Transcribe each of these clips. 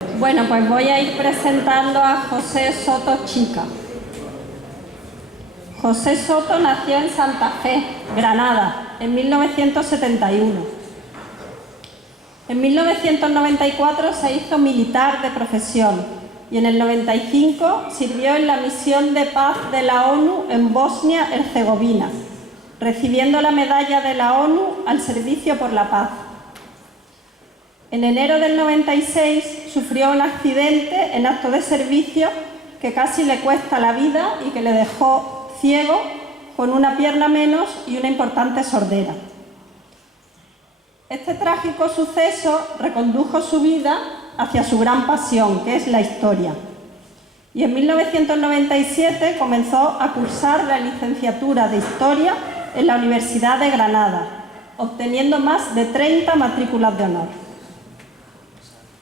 Bueno, pues voy a ir presentando a José Soto Chica. José Soto nació en Santa Fe, Granada, en 1971. En 1994 se hizo militar de profesión y en el 95 sirvió en la misión de paz de la ONU en Bosnia-Herzegovina, recibiendo la medalla de la ONU al servicio por la paz. En enero del 96 sufrió un accidente en acto de servicio que casi le cuesta la vida y que le dejó ciego, con una pierna menos y una importante sordera. Este trágico suceso recondujo su vida hacia su gran pasión, que es la historia. Y en 1997 comenzó a cursar la licenciatura de Historia en la Universidad de Granada, obteniendo más de 30 matrículas de honor.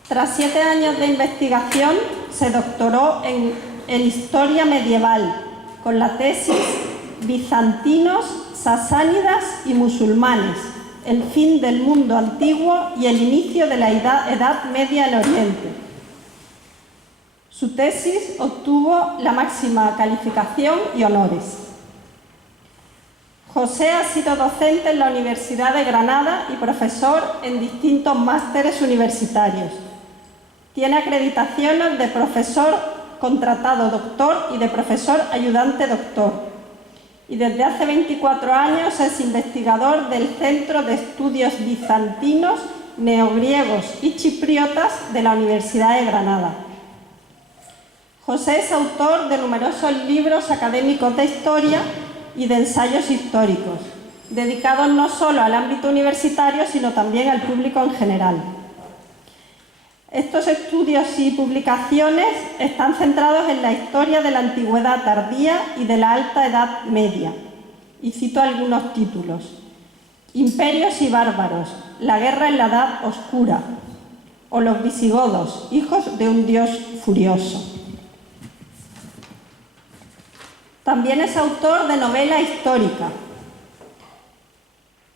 Tras 7 años de investigación, se doctoró en Historia Medieval, con la tesis Bizantinos, Sasánidas y Musulmanes, el fin del mundo antiguo y el inicio de la Edad Media en Oriente. Su tesis obtuvo la máxima calificación y honores. José ha sido docente en la Universidad de Granada y profesor en distintos másteres universitarios. Tiene acreditaciones de profesor contratado doctor y de profesor ayudante doctor. Y desde hace 24 años es investigador del Centro de Estudios Bizantinos, Neogriegos y Chipriotas de la Universidad de Granada. José es autor de numerosos libros académicos de historia y de ensayos históricos, dedicados no solo al ámbito universitario, sino también al público en general. Estos estudios y publicaciones están centrados en la historia de la antigüedad tardía y de la alta edad media. Y cito algunos títulos: Imperios y bárbaros, la guerra en la edad oscura, o los visigodos, hijos de un dios furioso. También es autor de novela histórica.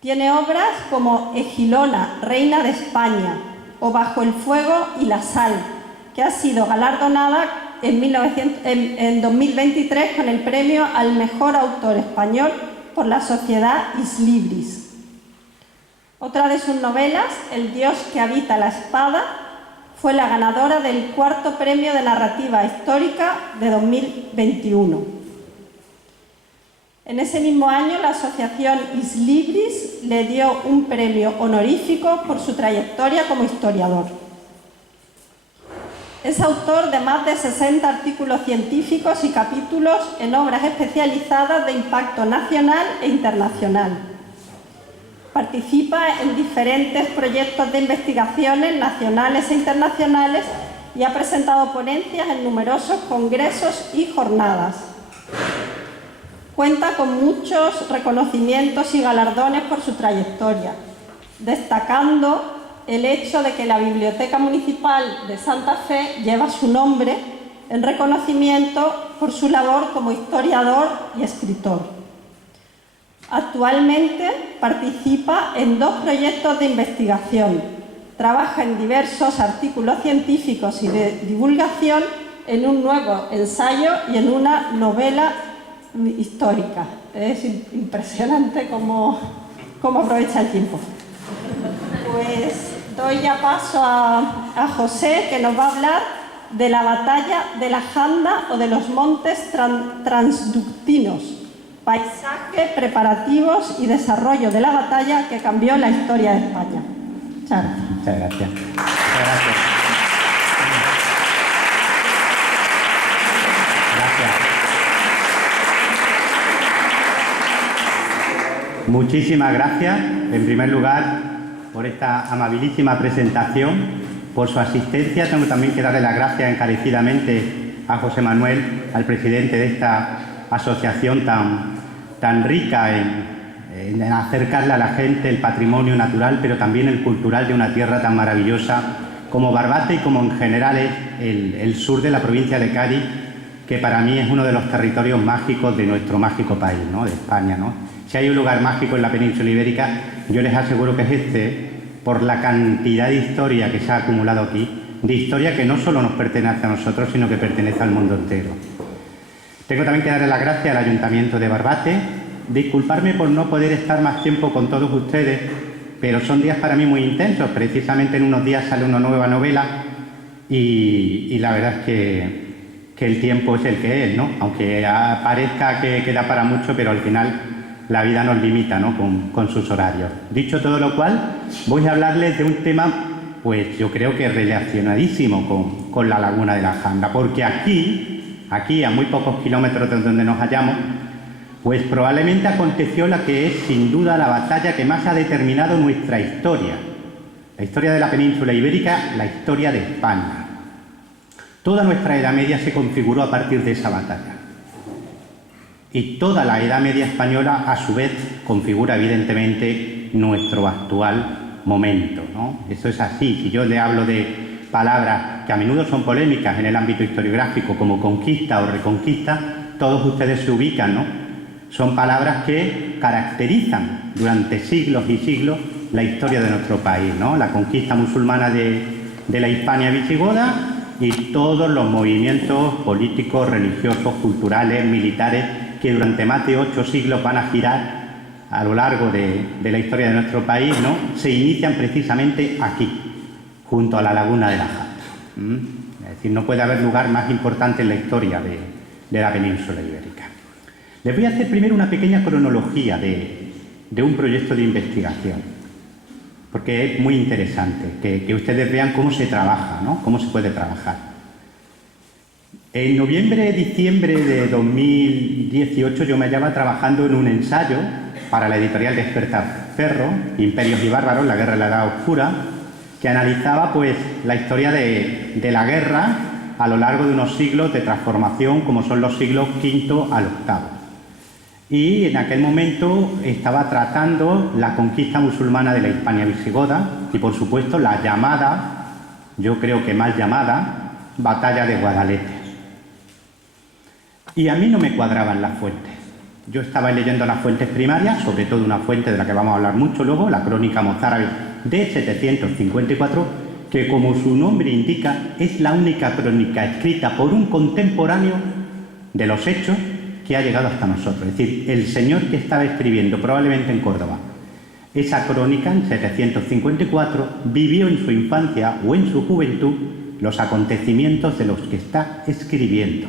Tiene obras como Egilona, reina de España, o Bajo el fuego y la sal, que ha sido galardonada en 2023 con el premio al mejor autor español por la Sociedad Islibris. Otra de sus novelas, El dios que habita la espada, fue la ganadora del 4º premio de narrativa histórica de 2021. En ese mismo año, la Asociación Islibris le dio un premio honorífico por su trayectoria como historiador. Es autor de más de 60 artículos científicos y capítulos en obras especializadas de impacto nacional e internacional. Participa en diferentes proyectos de investigaciones nacionales e internacionales y ha presentado ponencias en numerosos congresos y jornadas. Cuenta con muchos reconocimientos y galardones por su trayectoria, destacando el hecho de que la Biblioteca Municipal de Santa Fe lleva su nombre en reconocimiento por su labor como historiador y escritor. Actualmente participa en 2 proyectos de investigación, trabaja en diversos artículos científicos y de divulgación, en un nuevo ensayo y en una novela histórica. Es impresionante cómo aprovecha el tiempo. Pues doy ya paso a José, que nos va a hablar de la batalla de la Janda o de los montes transductinos, paisaje, preparativos y desarrollo de la batalla que cambió la historia de España. Muchas gracias. Muchas gracias. Muchas gracias. Muchísimas gracias, en primer lugar, por esta amabilísima presentación, por su asistencia. Tengo también que darle las gracias encarecidamente a José Manuel, al presidente de esta asociación tan rica en acercarle a la gente el patrimonio natural, pero también el cultural de una tierra tan maravillosa como Barbate y como en general es el sur de la provincia de Cádiz, que para mí es uno de los territorios mágicos de nuestro mágico país, ¿no?, de España, ¿no? Si hay un lugar mágico en la península ibérica, yo les aseguro que es este, por la cantidad de historia que se ha acumulado aquí, de historia que no solo nos pertenece a nosotros, sino que pertenece al mundo entero. Tengo también que darle las gracias al Ayuntamiento de Barbate. Disculparme por no poder estar más tiempo con todos ustedes, pero son días para mí muy intensos. Precisamente en unos días sale una nueva novela y la verdad es que el tiempo es el que es, ¿no? Aunque parezca que queda para mucho, pero al final la vida nos limita, ¿no? con sus horarios. Dicho todo lo cual, voy a hablarles de un tema, pues yo creo que relacionadísimo con la Laguna de la Janda, porque aquí, a muy pocos kilómetros de donde nos hallamos, pues probablemente aconteció la que es sin duda la batalla que más ha determinado nuestra historia, la historia de la península ibérica, la historia de España. Toda nuestra Edad Media se configuró a partir de esa batalla. Y toda la Edad Media española, a su vez, configura evidentemente nuestro actual momento, ¿no? Eso es así. Si yo le hablo de palabras que a menudo son polémicas en el ámbito historiográfico, como conquista o reconquista, todos ustedes se ubican, ¿no? Son palabras que caracterizan durante siglos y siglos la historia de nuestro país, ¿no? La conquista musulmana de la Hispania visigoda y todos los movimientos políticos, religiosos, culturales, militares que durante más de 8 siglos van a girar a lo largo de la historia de nuestro país, ¿no? Se inician precisamente aquí, junto a la Laguna de la Janda. Es decir, no puede haber lugar más importante en la historia de la península ibérica. Les voy a hacer primero una pequeña cronología de un proyecto de investigación, porque es muy interesante que ustedes vean cómo se trabaja, ¿no? Cómo se puede trabajar. En noviembre, diciembre de 2018 yo me hallaba trabajando en un ensayo para la editorial Despertaferro, Imperios y Bárbaros, la guerra de la Edad Oscura, que analizaba pues la historia de la guerra a lo largo de unos siglos de transformación, como son los siglos V al VIII. Y en aquel momento estaba tratando la conquista musulmana de la Hispania visigoda y, por supuesto, la llamada, yo creo que mal llamada, batalla de Guadalete. Y a mí no me cuadraban las fuentes. Yo estaba leyendo las fuentes primarias, sobre todo una fuente de la que vamos a hablar mucho luego, la Crónica Mozárabe de 754, que, como su nombre indica, es la única crónica escrita por un contemporáneo de los hechos que ha llegado hasta nosotros. Es decir, el señor que estaba escribiendo, probablemente en Córdoba, esa crónica en 754, vivió en su infancia o en su juventud los acontecimientos de los que está escribiendo.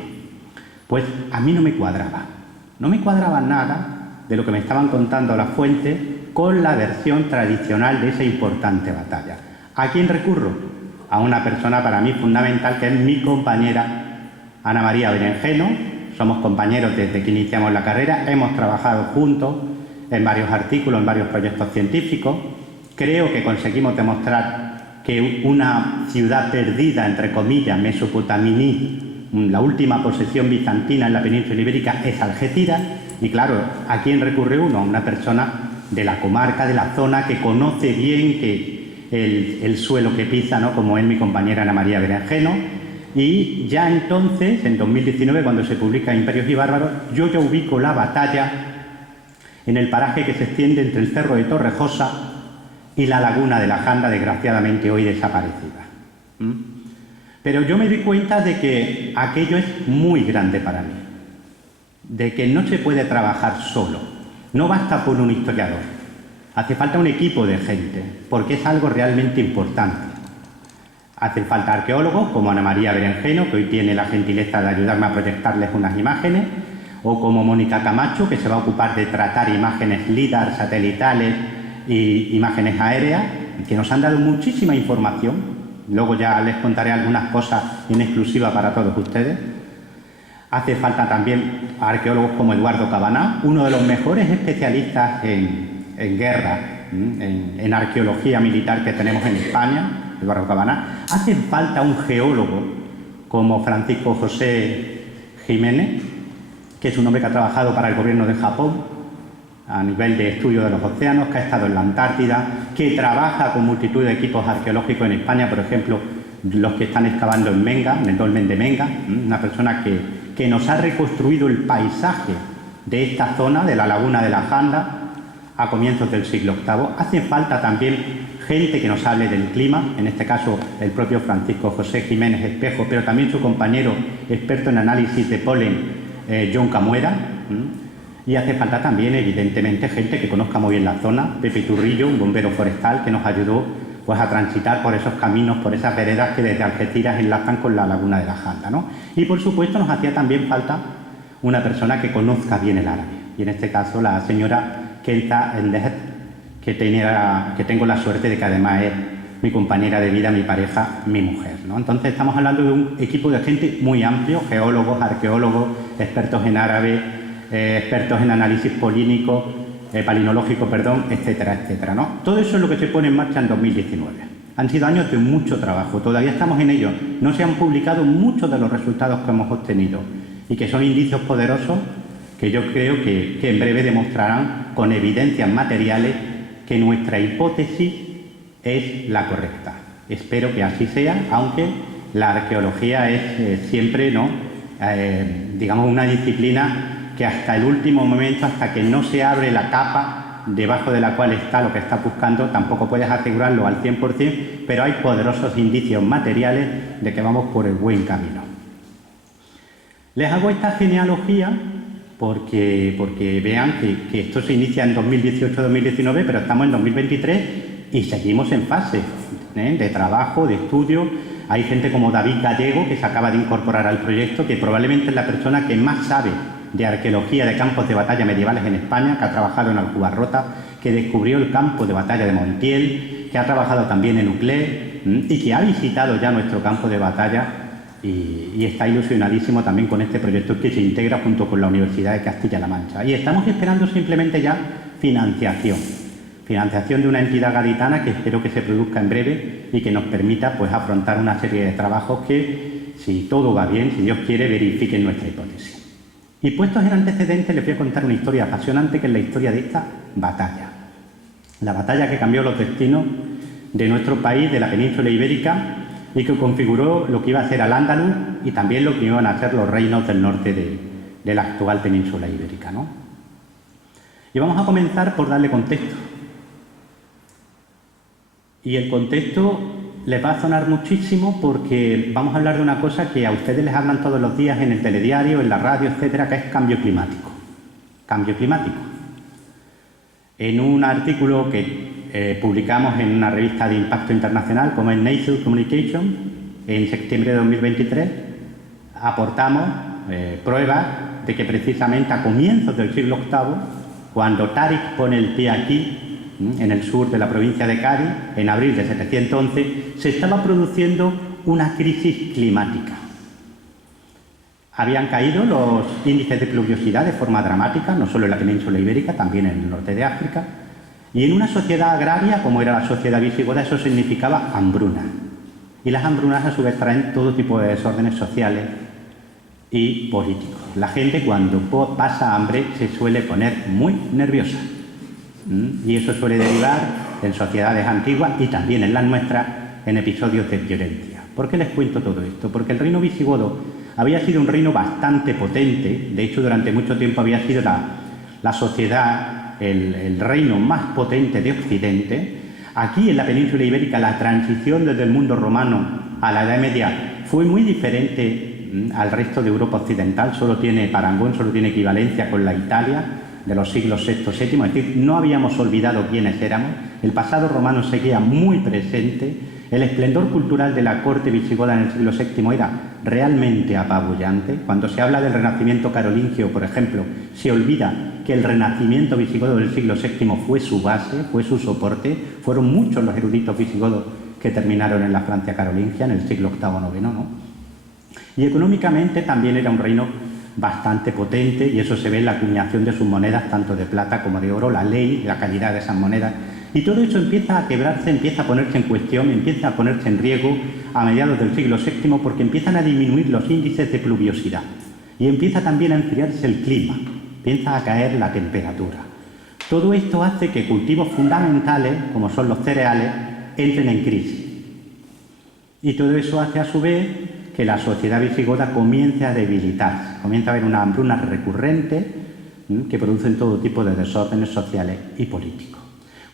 Pues a mí no me cuadraba nada de lo que me estaban contando las fuentes con la versión tradicional de esa importante batalla. ¿A quién recurro? A una persona para mí fundamental, que es mi compañera Ana María Berenjeno. Somos compañeros desde que iniciamos la carrera, hemos trabajado juntos en varios artículos, en varios proyectos científicos. Creo que conseguimos demostrar que una ciudad perdida, entre comillas, Mesopotaminí, la última posesión bizantina en la península ibérica, es Algeciras. Y claro, ¿a quién recurre uno? A una persona de la comarca, de la zona, que conoce bien el suelo que pisa, ¿no? Como es mi compañera Ana María Berenjeno. Y ya entonces, en 2019, cuando se publica Imperios y Bárbaros, yo ya ubico la batalla en el paraje que se extiende entre el Cerro de Torrejosa y la Laguna de la Janda, desgraciadamente hoy desaparecida. Pero yo me di cuenta de que aquello es muy grande para mí, de que no se puede trabajar solo, no basta por un historiador, hace falta un equipo de gente, porque es algo realmente importante. Hacen falta arqueólogos como Ana María Berenjeno, que hoy tiene la gentileza de ayudarme a proyectarles unas imágenes, o como Mónica Camacho, que se va a ocupar de tratar imágenes LIDAR, satelitales y imágenes aéreas, que nos han dado muchísima información. Luego ya les contaré algunas cosas en exclusiva para todos ustedes. Hace falta también arqueólogos como Eduardo Cabaná, uno de los mejores especialistas en guerra, en arqueología militar que tenemos en España, Eduardo Cabaná. Hace falta un geólogo como Francisco José Jiménez, que es un hombre que ha trabajado para el gobierno de Japón a nivel de estudio de los océanos, que ha estado en la Antártida, que trabaja con multitud de equipos arqueológicos en España, por ejemplo, los que están excavando en Menga, en el dolmen de Menga, una persona que nos ha reconstruido el paisaje de esta zona, de la Laguna de la Janda, a comienzos del siglo VIII. Hace falta también gente que nos hable del clima, en este caso el propio Francisco José Jiménez Espejo, pero también su compañero experto en análisis de polen, John Camuera. Y hace falta también, evidentemente, gente que conozca muy bien la zona, Pepe Turrillo, un bombero forestal que nos ayudó pues, a transitar por esos caminos, por esas veredas que desde Algeciras enlazan con la laguna de la Janda, ¿no? Y por supuesto nos hacía también falta una persona que conozca bien el árabe, y en este caso la señora Kenta Endehet, que tengo la suerte de que además es mi compañera de vida, mi pareja, mi mujer, ¿no? Entonces estamos hablando de un equipo de gente muy amplio, geólogos, arqueólogos, expertos en árabe, expertos en análisis palinológico, etcétera, etcétera, ¿no? Todo eso es lo que se pone en marcha en 2019. Han sido años de mucho trabajo, todavía estamos en ello. No se han publicado muchos de los resultados que hemos obtenido y que son indicios poderosos que yo creo que en breve demostrarán con evidencias materiales que nuestra hipótesis es la correcta. Espero que así sea, aunque la arqueología es siempre, ¿no? Digamos, una disciplina que hasta el último momento, hasta que no se abre la capa debajo de la cual está lo que está buscando, tampoco puedes asegurarlo al 100%, pero hay poderosos indicios materiales de que vamos por el buen camino. Les hago esta genealogía porque vean que esto se inicia en 2018-2019, pero estamos en 2023 y seguimos en fase de trabajo, de estudio. Hay gente como David Gallego, que se acaba de incorporar al proyecto, que probablemente es la persona que más sabe de arqueología de campos de batalla medievales en España, que ha trabajado en Aljubarrota, que descubrió el campo de batalla de Montiel, que ha trabajado también en Uclé y que ha visitado ya nuestro campo de batalla y está ilusionadísimo también con este proyecto que se integra junto con la Universidad de Castilla-La Mancha. Y estamos esperando simplemente ya financiación de una entidad gaditana que espero que se produzca en breve y que nos permita pues afrontar una serie de trabajos que, si todo va bien, si Dios quiere, verifiquen nuestra hipótesis. Y puestos en antecedentes, les voy a contar una historia apasionante, que es la historia de esta batalla. La batalla que cambió los destinos de nuestro país, de la península ibérica, y que configuró lo que iba a ser Al-Ándalus y también lo que iban a ser los reinos del norte de la actual península ibérica, ¿no? Y vamos a comenzar por darle contexto. Y el contexto les va a sonar muchísimo porque vamos a hablar de una cosa que a ustedes les hablan todos los días en el telediario, en la radio, etcétera, que es cambio climático. Cambio climático. En un artículo que publicamos en una revista de impacto internacional como es Nature Communication, en septiembre de 2023, aportamos pruebas de que precisamente a comienzos del siglo VIII, cuando Táriq pone el pie aquí, en el sur de la provincia de Cádiz, en abril de 711, se estaba produciendo una crisis climática. Habían caído los índices de pluviosidad de forma dramática, no solo en la península ibérica, también en el norte de África, y en una sociedad agraria, como era la sociedad visigoda, eso significaba hambruna. Y las hambrunas, a su vez, traen todo tipo de desórdenes sociales y políticos. La gente, cuando pasa hambre, se suele poner muy nerviosa. Y eso suele derivar en sociedades antiguas y también en las nuestras en episodios de violencia. ¿Por qué les cuento todo esto? Porque el reino visigodo había sido un reino bastante potente, de hecho durante mucho tiempo había sido la sociedad, el reino más potente de Occidente. Aquí en la península ibérica la transición desde el mundo romano a la Edad Media fue muy diferente al resto de Europa occidental, solo tiene parangón, solo tiene equivalencia con la Italia de los siglos VI, VII, es decir, no habíamos olvidado quiénes éramos, el pasado romano seguía muy presente, el esplendor cultural de la corte visigoda en el siglo VII era realmente apabullante. Cuando se habla del renacimiento carolingio, por ejemplo, se olvida que el renacimiento visigodo del siglo VII fue su base, fue su soporte, fueron muchos los eruditos visigodos que terminaron en la Francia carolingia en el siglo VIII, IX, ¿no? Y económicamente también era un reino bastante potente, y eso se ve en la acuñación de sus monedas, tanto de plata como de oro, la ley, la calidad de esas monedas. Y todo eso empieza a quebrarse, empieza a ponerse en cuestión, empieza a ponerse en riesgo a mediados del siglo VII, porque empiezan a disminuir los índices de pluviosidad y empieza también a enfriarse el clima, empieza a caer la temperatura. Todo esto hace que cultivos fundamentales, como son los cereales, entren en crisis. Y todo eso hace a su vez que la sociedad visigoda comience a debilitarse, comienza a haber una hambruna recurrente que producen todo tipo de desórdenes sociales y políticos.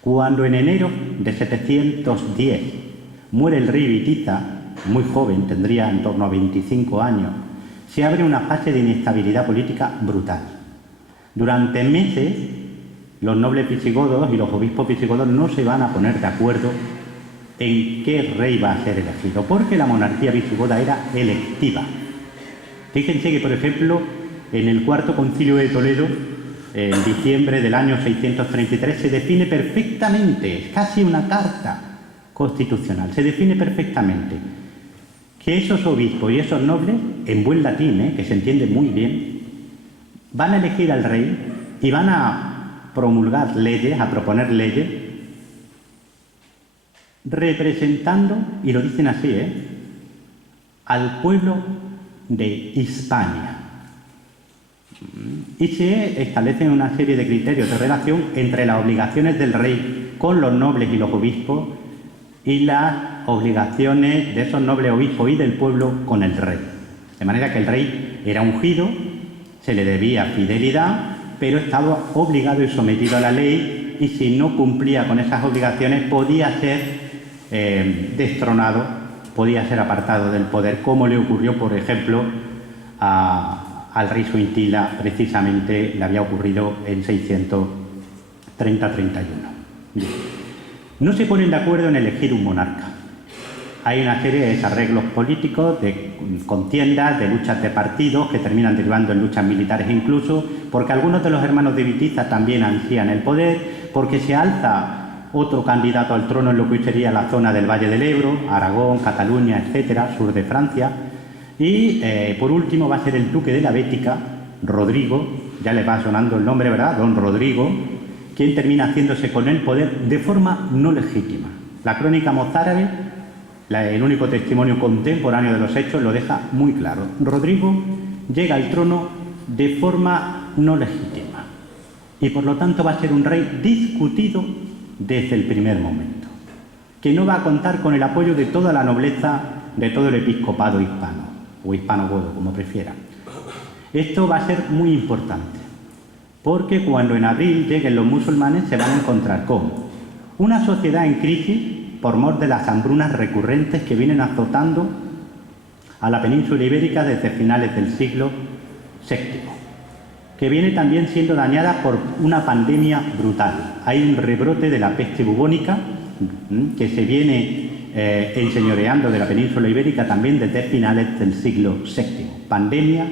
Cuando en enero de 710 muere el rey Bitiza, muy joven, tendría en torno a 25 años, se abre una fase de inestabilidad política brutal. Durante meses, los nobles visigodos y los obispos visigodos no se van a poner de acuerdo en qué rey va a ser elegido, porque la monarquía visigoda era electiva. Fíjense que, por ejemplo, en el Cuarto Concilio de Toledo, en diciembre del año 633, se define perfectamente, es casi una carta constitucional, se define perfectamente que esos obispos y esos nobles, en buen latín, que se entiende muy bien, van a elegir al rey y van a promulgar leyes, a proponer leyes, representando, y lo dicen así, al pueblo de Hispania. Y se establecen una serie de criterios de relación entre las obligaciones del rey con los nobles y los obispos y las obligaciones de esos nobles obispos y del pueblo con el rey. De manera que el rey era ungido, se le debía fidelidad, pero estaba obligado y sometido a la ley, y si no cumplía con esas obligaciones podía ser destronado, podía ser apartado del poder, como le ocurrió, por ejemplo, al rey Suintila, precisamente le había ocurrido en 630-31. No se ponen de acuerdo en elegir un monarca. Hay una serie de desarreglos políticos, de contiendas, de luchas de partidos que terminan derivando en luchas militares incluso, porque algunos de los hermanos de Bitiza también ansían el poder, porque se alza otro candidato al trono en lo que hoy sería la zona del Valle del Ebro, Aragón, Cataluña, etcétera, sur de Francia. Y por último va a ser el duque de la Bética, Rodrigo, ya le va sonando el nombre, ¿verdad? Don Rodrigo, quien termina haciéndose con el poder de forma no legítima. La crónica mozárabe, el único testimonio contemporáneo de los hechos, lo deja muy claro. Rodrigo llega al trono de forma no legítima y por lo tanto va a ser un rey discutido desde el primer momento, que no va a contar con el apoyo de toda la nobleza, de todo el episcopado hispano, o hispano-godo, como prefieran. Esto va a ser muy importante, porque cuando en abril lleguen los musulmanes se van a encontrar con una sociedad en crisis por mor de las hambrunas recurrentes que vienen azotando a la península ibérica desde finales del siglo VI, que viene también siendo dañada por una pandemia brutal. Hay un rebrote de la peste bubónica que se viene enseñoreando de la península ibérica también desde finales del siglo VII. Pandemia,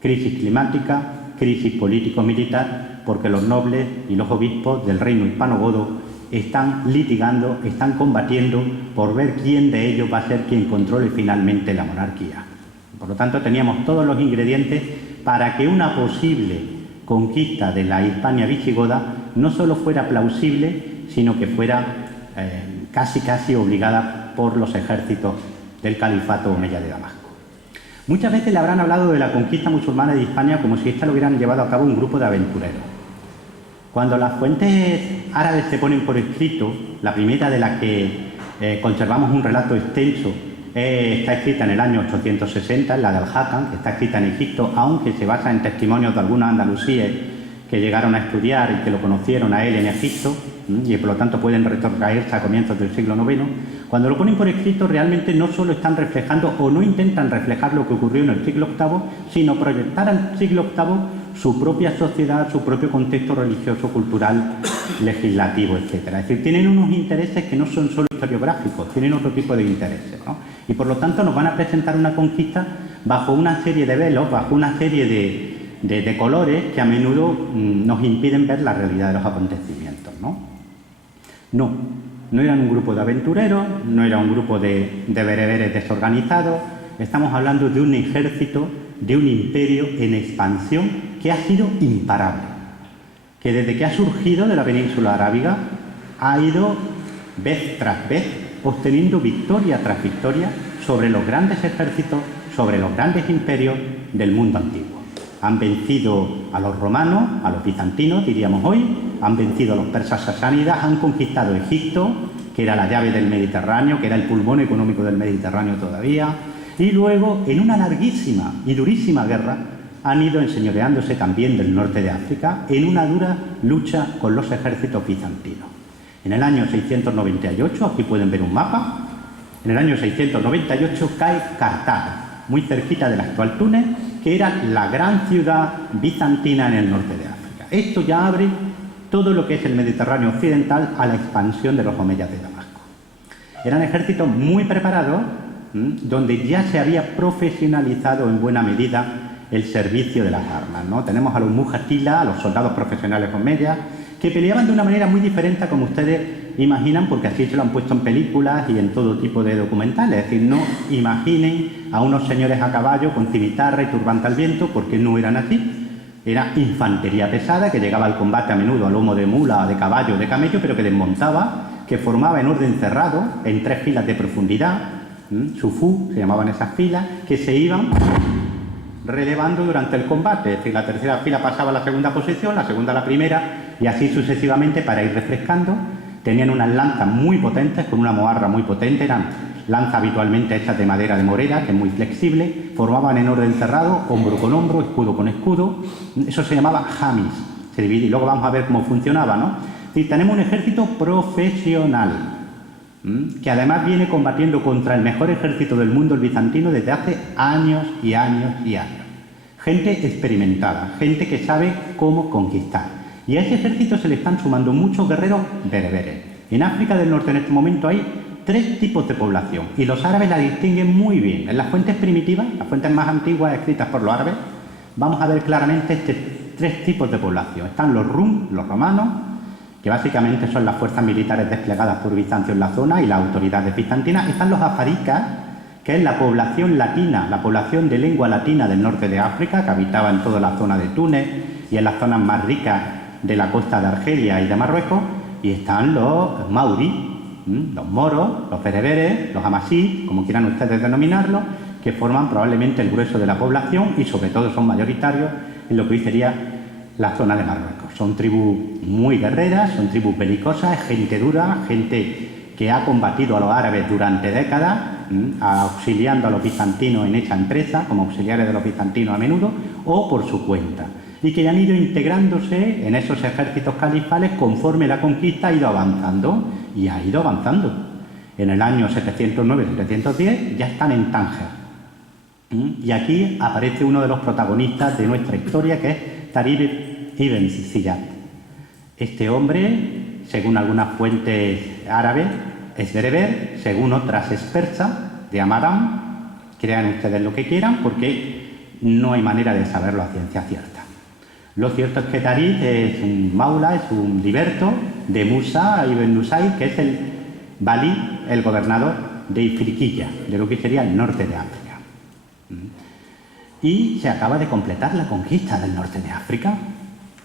crisis climática, crisis político-militar, porque los nobles y los obispos del reino hispano-godo están litigando, están combatiendo por ver quién de ellos va a ser quien controle finalmente la monarquía. Por lo tanto, teníamos todos los ingredientes para que una posible conquista de la Hispania visigoda no solo fuera plausible, sino que fuera casi obligada por los ejércitos del califato omeya de Damasco. Muchas veces le habrán hablado de la conquista musulmana de Hispania como si esta lo hubieran llevado a cabo un grupo de aventureros. Cuando las fuentes árabes se ponen por escrito, la primera de las que conservamos un relato extenso está escrita en el año 860, la de Al-Hakam, que está escrita en Egipto, aunque se basa en testimonios de algunos andalusíes que llegaron a estudiar y que lo conocieron a él en Egipto, y por lo tanto pueden retrotraerse a comienzos del siglo IX. Cuando lo ponen por escrito, realmente no solo están reflejando o no intentan reflejar lo que ocurrió en el siglo VIII, sino proyectar al siglo VIII su propia sociedad, su propio contexto religioso, cultural, legislativo, etc. Es decir, tienen unos intereses que no son solo historiográficos, tienen otro tipo de intereses, ¿no? Y por lo tanto nos van a presentar una conquista bajo una serie de velos, bajo una serie de colores que a menudo nos impiden ver la realidad de los acontecimientos, ¿no? No eran un grupo de aventureros, no era un grupo de bereberes desorganizados, estamos hablando de un ejército, de un imperio en expansión que ha sido imparable, que desde que ha surgido de la península arábiga ha ido vez tras vez obteniendo victoria tras victoria sobre los grandes ejércitos, sobre los grandes imperios del mundo antiguo. Han vencido a los romanos, a los bizantinos, diríamos hoy, han vencido a los persas sasánidas, han conquistado Egipto, que era la llave del Mediterráneo, que era el pulmón económico del Mediterráneo todavía, y luego, en una larguísima y durísima guerra, han ido enseñoreándose también del norte de África en una dura lucha con los ejércitos bizantinos. En el año 698, aquí pueden ver un mapa, en el año 698 cae Cartago, muy cerquita del actual Túnez, que era la gran ciudad bizantina en el norte de África. Esto ya abre todo lo que es el Mediterráneo occidental a la expansión de los omeyas de Damasco. Eran ejércitos muy preparados, donde ya se había profesionalizado en buena medida el servicio de las armas, ¿no? Tenemos a los mujattila, a los soldados profesionales omeyas, que peleaban de una manera muy diferente a como ustedes imaginan, porque así se lo han puesto en películas y en todo tipo de documentales. Es decir, no imaginen a unos señores a caballo con cimitarra y turbante al viento, porque no eran así. Era infantería pesada que llegaba al combate a menudo a lomo de mula, de caballo, de camello, pero que desmontaba, que formaba en orden cerrado, en 3 filas de profundidad, sufú, se llamaban esas filas, que se iban relevando durante el combate. Es decir, la tercera fila pasaba a la segunda posición, la segunda a la primera, y así sucesivamente para ir refrescando. Tenían unas lanzas muy potentes, con una moharra muy potente, eran lanzas habitualmente hechas de madera de morera, que es muy flexible, formaban en orden cerrado, hombro con hombro, escudo con escudo. Eso se llamaba jamis, se divide, y luego vamos a ver cómo funcionaba, ¿no? Es decir, tenemos un ejército profesional, que además viene combatiendo contra el mejor ejército del mundo, el bizantino, desde hace años y años y años. Gente experimentada, gente que sabe cómo conquistar. Y a ese ejército se le están sumando muchos guerreros bereberes. En África del Norte en este momento hay 3 tipos de población, y los árabes la distinguen muy bien. En las fuentes primitivas, las fuentes más antiguas escritas por los árabes, vamos a ver claramente 3 tipos de población. Están los rum, los romanos, que básicamente son las fuerzas militares desplegadas por Bizancio en la zona y las autoridades bizantinas. Están los afaricas, que es la población latina, la población de lengua latina del norte de África, que habitaba en toda la zona de Túnez y en las zonas más ricas de la costa de Argelia y de Marruecos. Y están los maurí, los moros, los bereberes, los amasí, como quieran ustedes denominarlos, que forman probablemente el grueso de la población y sobre todo son mayoritarios en lo que hoy sería la zona de Marruecos. Son tribus muy guerreras, son tribus belicosas, gente dura, gente que ha combatido a los árabes durante décadas, auxiliando a los bizantinos en esa empresa, como auxiliares de los bizantinos a menudo, o por su cuenta, y que han ido integrándose en esos ejércitos califales conforme la conquista ha ido avanzando, y ha ido avanzando. En el año 709-710 ya están en Tánger. Y aquí aparece uno de los protagonistas de nuestra historia, que es Tarik ibn Ziyad. Este hombre, según algunas fuentes árabes, es bereber, según otras es persa, de Hamadan. Crean ustedes lo que quieran, porque no hay manera de saberlo a ciencia cierta. Lo cierto es que Tarik es un maula, es un liberto de Musa ibn Nusayr, que es el valí, el gobernador de Ifriqiya, de lo que sería el norte de África. Y se acaba de completar la conquista del norte de África.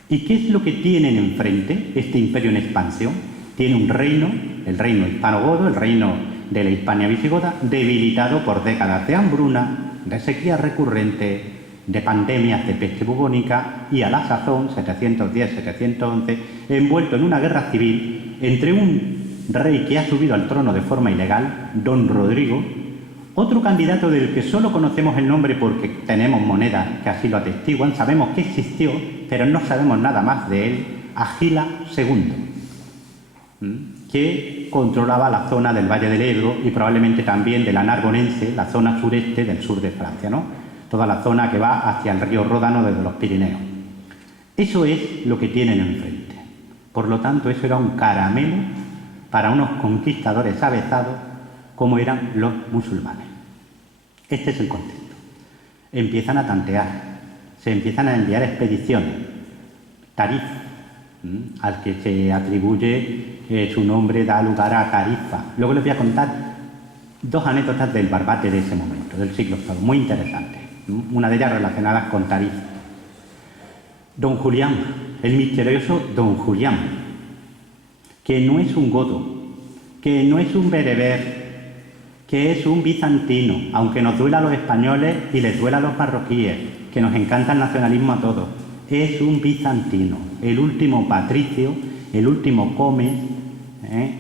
¿Y qué es lo que tienen enfrente este imperio en expansión? Tiene un reino, el reino hispano-godo, el reino de la Hispania visigoda, debilitado por décadas de hambruna, de sequía recurrente, de pandemias de peste bubónica y a la sazón, 710-711, envuelto en una guerra civil entre un rey que ha subido al trono de forma ilegal, Don Rodrigo, otro candidato del que solo conocemos el nombre porque tenemos monedas que así lo atestiguan, sabemos que existió, pero no sabemos nada más de él, Agila II, que controlaba la zona del Valle del Ebro y probablemente también de la Narbonense, la zona sureste del sur de Francia, ¿no? Toda la zona que va hacia el río Ródano desde los Pirineos. Eso es lo que tienen enfrente. Por lo tanto, eso era un caramelo para unos conquistadores avezados como eran los musulmanes. Este es el contexto. Empiezan a tantear, se empiezan a enviar expediciones. Tarif, al que se atribuye su nombre, da lugar a Tarifa. Luego les voy a contar 2 anécdotas del Barbate de ese momento, del siglo II, muy interesantes. Una de ellas relacionada con Tarif. Don Julián, el misterioso Don Julián, que no es un godo, que no es un bereber, que es un bizantino, aunque nos duela a los españoles y les duela a los marroquíes, que nos encanta el nacionalismo a todos. Es un bizantino, el último patricio, el último come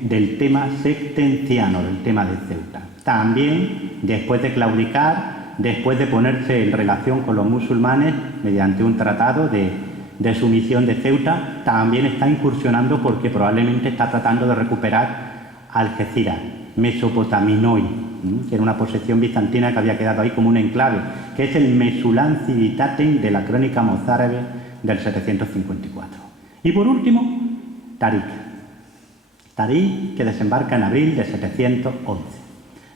del tema septenciano, del tema de Ceuta. También, después de claudicar, después de ponerse en relación con los musulmanes mediante un tratado de de su misión de Ceuta, también está incursionando porque probablemente está tratando de recuperar Algeciras, Mesopotaminois, que era una posesión bizantina que había quedado ahí como un enclave, que es el Mesulán Civitatem de la crónica mozárabe del 754. Y por último, Tarik. Tarik, que desembarca en abril de 711.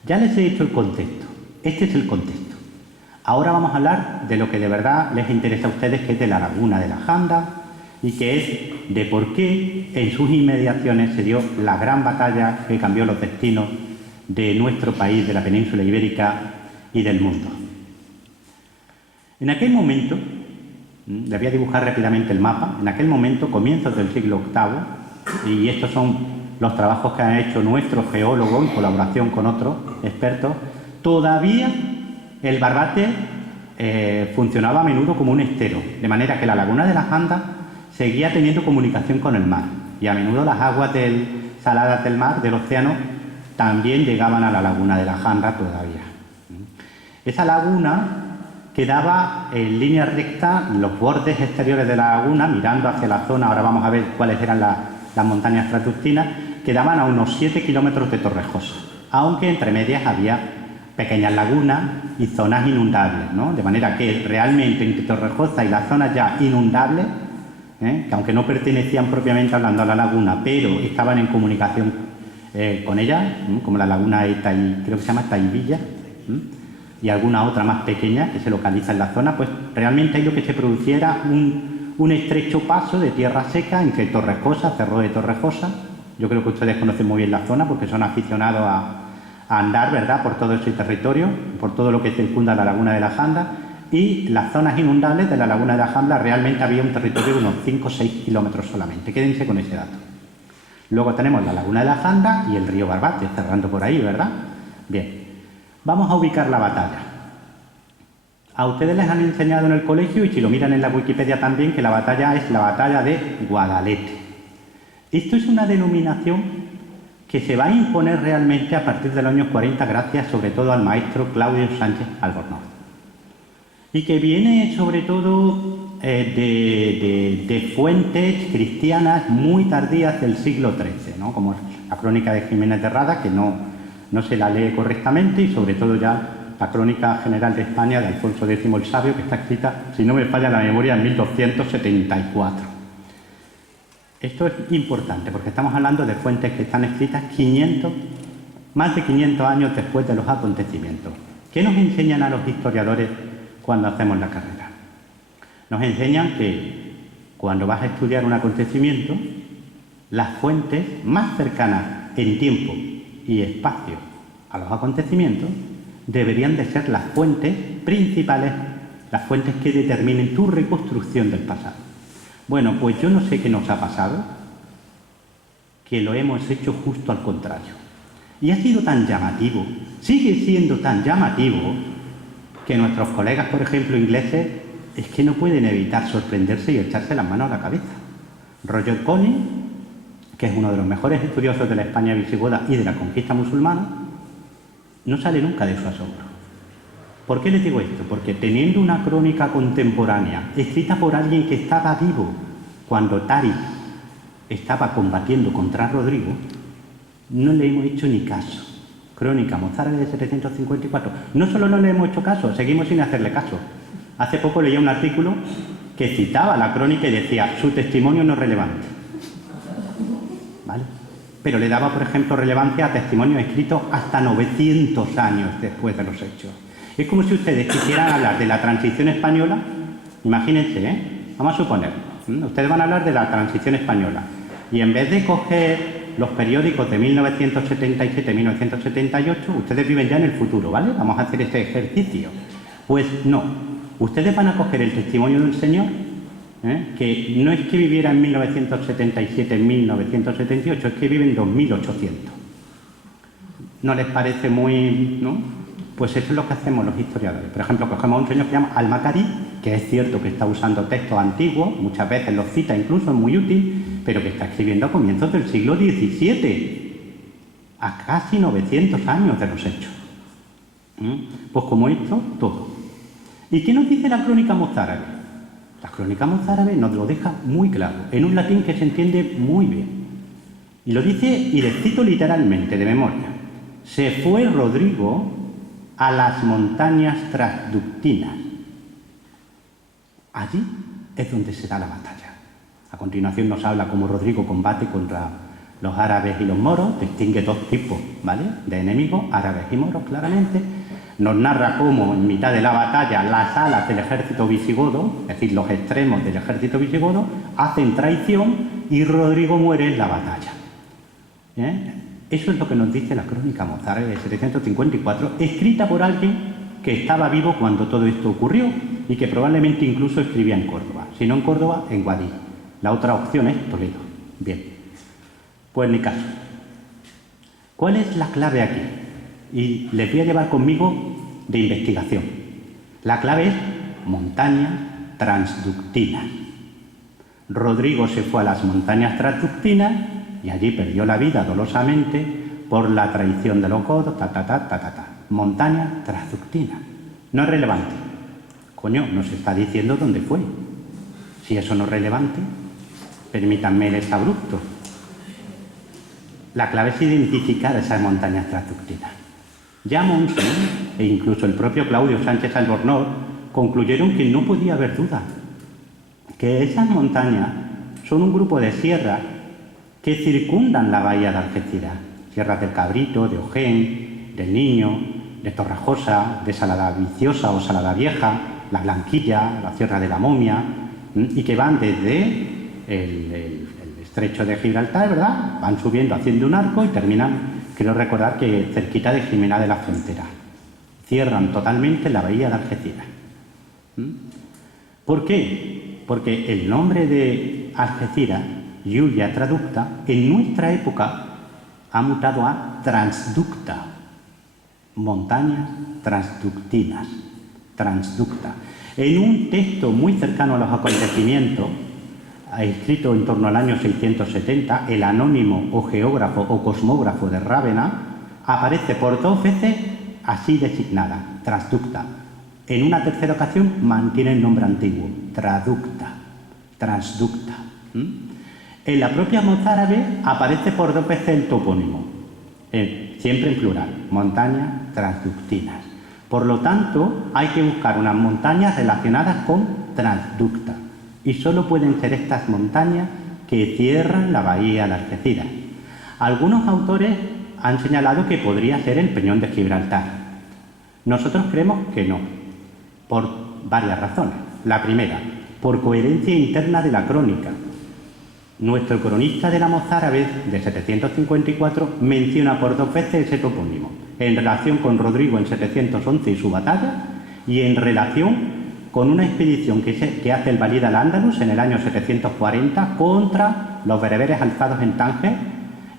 Ya les he dicho el contexto. Este es el contexto. Ahora vamos a hablar de lo que de verdad les interesa a ustedes, que es de la laguna de la Janda y que es de por qué en sus inmediaciones se dio la gran batalla que cambió los destinos de nuestro país, de la península ibérica y del mundo. En aquel momento, les voy a dibujar rápidamente el mapa, en aquel momento, comienzos del siglo VIII, y estos son los trabajos que han hecho nuestros geólogos en colaboración con otros expertos, todavía el Barbate funcionaba a menudo como un estero, de manera que la laguna de la Janda seguía teniendo comunicación con el mar, y a menudo las aguas saladas del mar, del océano, también llegaban a la laguna de la Janda todavía. Esa laguna quedaba en línea recta, los bordes exteriores de la laguna, mirando hacia la zona, ahora vamos a ver cuáles eran las montañas traductinas, quedaban a unos 7 kilómetros de Torrejosa, aunque entre medias había pequeñas lagunas y zonas inundables, ¿no? De manera que realmente entre Torrejosa y las zonas ya inundables, que aunque no pertenecían propiamente hablando a la laguna, pero estaban en comunicación con ella, como la laguna de creo que se llama Taivilla, y alguna otra más pequeña que se localiza en la zona, pues realmente ahí lo que se producía era un estrecho paso de tierra seca entre Torrejosa, Cerro de Torrejosa. Yo creo que ustedes conocen muy bien la zona porque son aficionados a andar, ¿verdad?, por todo ese territorio, por todo lo que circunda la laguna de la Janda, y las zonas inundables de la laguna de la Janda realmente había un territorio de unos 5 o 6 kilómetros solamente. Quédense con ese dato. Luego tenemos la laguna de la Janda y el río Barbate, cerrando por ahí, ¿verdad? Bien, vamos a ubicar la batalla. A ustedes les han enseñado en el colegio, y si lo miran en la Wikipedia también, que la batalla es la batalla de Guadalete. Esto es una denominación que se va a imponer realmente a partir de los años 40 gracias sobre todo al maestro Claudio Sánchez Albornoz, y que viene sobre todo de fuentes cristianas muy tardías del siglo XIII, ¿no?, como la crónica de Jiménez de Rada, que no se la lee correctamente, y sobre todo ya la crónica general de España de Alfonso X el Sabio, que está escrita, si no me falla la memoria, en 1274. Esto es importante porque estamos hablando de fuentes que están escritas más de 500 años después de los acontecimientos. ¿Qué nos enseñan a los historiadores cuando hacemos la carrera? Nos enseñan que cuando vas a estudiar un acontecimiento, las fuentes más cercanas en tiempo y espacio a los acontecimientos deberían de ser las fuentes principales, las fuentes que determinen tu reconstrucción del pasado. Bueno, pues yo no sé qué nos ha pasado, que lo hemos hecho justo al contrario. Y ha sido tan llamativo, sigue siendo tan llamativo, que nuestros colegas, por ejemplo, ingleses, es que no pueden evitar sorprenderse y echarse las manos a la cabeza. Roger Collins, que es uno de los mejores estudiosos de la España visigoda y de la conquista musulmana, no sale nunca de su asombro. ¿Por qué les digo esto? Porque teniendo una crónica contemporánea, escrita por alguien que estaba vivo cuando Tarik estaba combatiendo contra Rodrigo, no le hemos hecho ni caso. Crónica mozárabe de 754. No solo no le hemos hecho caso, seguimos sin hacerle caso. Hace poco leía un artículo que citaba la crónica y decía, su testimonio no es relevante. ¿Vale? Pero le daba, por ejemplo, relevancia a testimonios escritos hasta 900 años después de los hechos. Es como si ustedes quisieran hablar de la transición española. Imagínense, vamos a suponer, ustedes van a hablar de la transición española, y en vez de coger los periódicos de 1977-1978, ustedes viven ya en el futuro, ¿vale? Vamos a hacer este ejercicio. Pues no, ustedes van a coger el testimonio de un señor que no es que viviera en 1977-1978, es que vive en 2800. ¿No les parece muy...? ¿no? Pues eso es lo que hacemos los historiadores. Por ejemplo, cogemos a un señor que se llama Al-Makari, que es cierto que está usando textos antiguos, muchas veces los cita, incluso es muy útil, pero que está escribiendo a comienzos del siglo XVII, a casi 900 años de los hechos. Pues como esto, todo. ¿Y qué nos dice la crónica mozárabe? La crónica mozárabe nos lo deja muy claro, en un latín que se entiende muy bien. Y lo dice, y le cito literalmente, de memoria: se fue Rodrigo a las montañas transductinas. Allí es donde se da la batalla. A continuación nos habla cómo Rodrigo combate contra los árabes y los moros, distingue dos tipos, ¿vale?, de enemigos, árabes y moros, claramente. Nos narra cómo en mitad de la batalla las alas del ejército visigodo, es decir, los extremos del ejército visigodo, hacen traición y Rodrigo muere en la batalla. Eso es lo que nos dice la crónica mozárabe de 754, escrita por alguien que estaba vivo cuando todo esto ocurrió y que probablemente incluso escribía en Córdoba. Si no en Córdoba, en Guadix. La otra opción es Toledo. Bien, pues ni caso. ¿Cuál es la clave aquí? Y les voy a llevar conmigo de investigación. La clave es montañas transductinas. Rodrigo se fue a las montañas transductinas y allí perdió la vida dolosamente por la traición de los godos, Montañas transductinas. No es relevante. Coño, nos está diciendo dónde fue. Si eso no es relevante, permítanme el exabrupto. La clave es identificar esas montañas transductinas. Ya Monson e incluso el propio Claudio Sánchez Albornoz concluyeron que no podía haber duda, que esas montañas son un grupo de sierras que circundan la bahía de Algeciras, sierras del Cabrito, de Ojén, del Niño, de Torrajosa, de Salada Viciosa o Salada Vieja, la Blanquilla, la Sierra de la Momia, y que van desde el estrecho de Gibraltar, ¿verdad? Van subiendo haciendo un arco y terminan, creo recordar que cerquita de Jimena de la Frontera. Cierran totalmente la bahía de Algeciras. ¿Por qué? Porque el nombre de Algeciras, Iulia Traducta, en nuestra época ha mutado a Transducta. Montañas transductinas. Transducta. En un texto muy cercano a los acontecimientos, escrito en torno al año 670, el anónimo o geógrafo o cosmógrafo de Rávena aparece por 2 veces así designada, transducta. En una tercera ocasión mantiene el nombre antiguo, traducta, transducta. En la propia mozárabe aparece por 2 veces el topónimo, siempre en plural, montañas transductinas. Por lo tanto, hay que buscar unas montañas relacionadas con transducta. Y solo pueden ser estas montañas que cierran la bahía de Algeciras. Algunos autores han señalado que podría ser el Peñón de Gibraltar. Nosotros creemos que no, por varias razones. La primera, por coherencia interna de la crónica. Nuestro cronista de la mozárabe de 754 menciona por 2 veces ese topónimo, en relación con Rodrigo en 711 y su batalla, y en relación con una expedición que hace el Valid al-Ándalus en el año 740 contra los bereberes alzados en Tánger,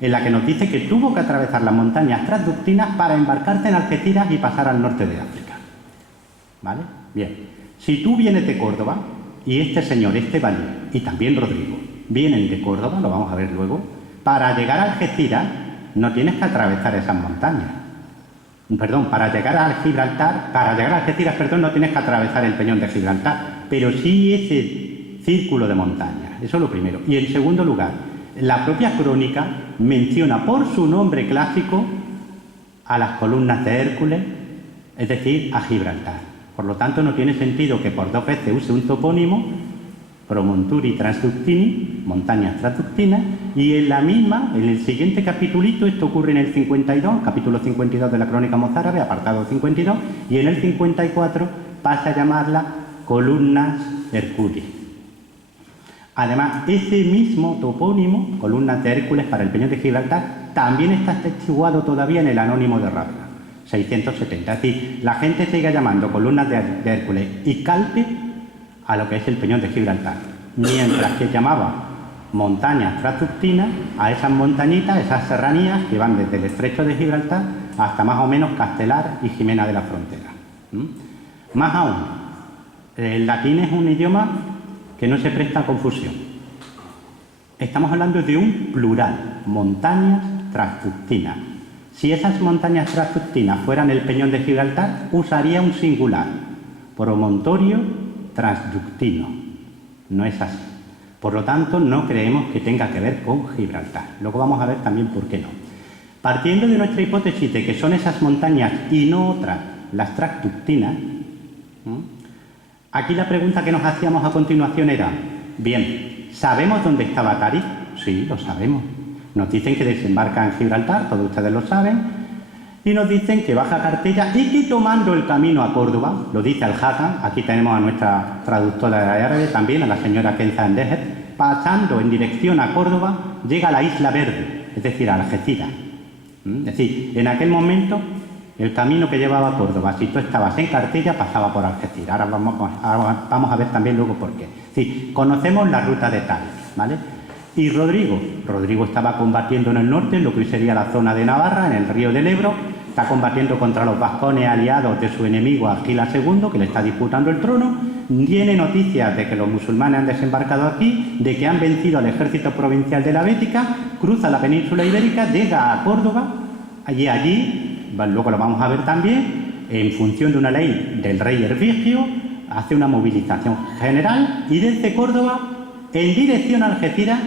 en la que nos dice que tuvo que atravesar las montañas transductinas para embarcarse en Algeciras y pasar al norte de África. ¿Vale? Bien. Si tú vienes de Córdoba, y este señor, este Valid, y también Rodrigo, vienen de Córdoba, lo vamos a ver luego, para llegar a Algeciras no tienes que atravesar esas montañas. Perdón, para llegar a Algeciras, no tienes que atravesar el Peñón de Gibraltar, pero sí ese círculo de montañas, eso es lo primero. Y en segundo lugar, la propia crónica menciona por su nombre clásico a las columnas de Hércules, es decir, a Gibraltar. Por lo tanto, no tiene sentido que por 2 veces use un topónimo, Promonturi Transductini, montañas transductinas, y en la misma, en el siguiente capitulito, esto ocurre en el 52, capítulo 52 de la Crónica Mozárabe, apartado 52, y en el 54 pasa a llamarla columnas Hercules. Además, ese mismo topónimo, columnas de Hércules para el Peñón de Gibraltar, también está atestiguado todavía en el Anónimo de Rávena, 670. Es decir, la gente sigue llamando columnas de Hércules y Calpe a lo que es el Peñón de Gibraltar, mientras que llamaba montañas transductinas a esas montañitas, esas serranías que van desde el estrecho de Gibraltar hasta más o menos Castelar y Jimena de la Frontera. Más aún, el latín es un idioma que no se presta a confusión. Estamos hablando de un plural, montañas transductinas. Si esas montañas transductinas fueran el Peñón de Gibraltar, usaría un singular, promontorio transductino. No es así. Por lo tanto, no creemos que tenga que ver con Gibraltar. Luego vamos a ver también por qué no. Partiendo de nuestra hipótesis de que son esas montañas y no otras, las Tractuctinas, aquí la pregunta que nos hacíamos a continuación era, bien, ¿sabemos dónde estaba Táriq? Sí, lo sabemos. Nos dicen que desembarca en Gibraltar, todos ustedes lo saben, y nos dicen que baja a Cartella y que tomando el camino a Córdoba, lo dice Al-Hakam, aquí tenemos a nuestra traductora de árabe también, a la señora Kenza Endejet, pasando en dirección a Córdoba, llega a la Isla Verde, es decir, a Algeciras. Es decir, en aquel momento, el camino que llevaba a Córdoba, si tú estabas en Cartella, pasaba por Algeciras. Ahora vamos a ver también luego por qué. Es decir, conocemos la ruta de Táriq, ¿vale? Y Rodrigo estaba combatiendo en el norte, en lo que hoy sería la zona de Navarra, en el río del Ebro, está combatiendo contra los vascones aliados de su enemigo Argila II, que le está disputando el trono, tiene noticias de que los musulmanes han desembarcado aquí, de que han vencido al ejército provincial de la Bética, cruza la península ibérica, llega a Córdoba, y allí, luego lo vamos a ver también, en función de una ley del rey Hervigio, hace una movilización general y desde Córdoba, en dirección a Algeciras,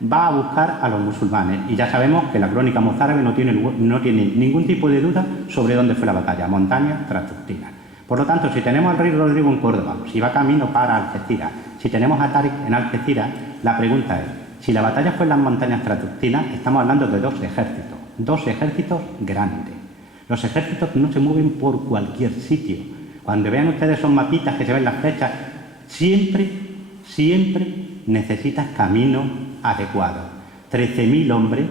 va a buscar a los musulmanes. Y ya sabemos que la crónica mozárabe no tiene ningún tipo de duda sobre dónde fue la batalla, montañas Tractuctinas. Por lo tanto, si tenemos al rey Rodrigo en Córdoba, si va camino para Algeciras, si tenemos a Táriq en Algeciras, la pregunta es, si la batalla fue en las montañas Tractuctinas, estamos hablando de dos ejércitos grandes. Los ejércitos no se mueven por cualquier sitio. Cuando vean ustedes esos mapitas que se ven las flechas, siempre necesitas camino adecuado. 13.000 hombres,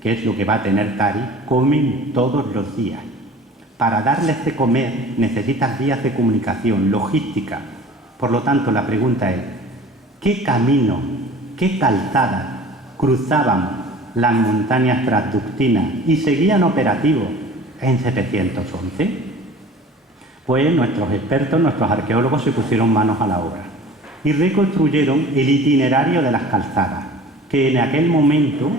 que es lo que va a tener Táriq, comen todos los días. Para darles de comer necesitas vías de comunicación, logística. Por lo tanto, la pregunta es, ¿qué camino, qué calzada cruzaban las montañas Tractuctinas y seguían operativos en 711? Pues nuestros expertos, nuestros arqueólogos se pusieron manos a la obra y reconstruyeron el itinerario de las calzadas, que en aquel momento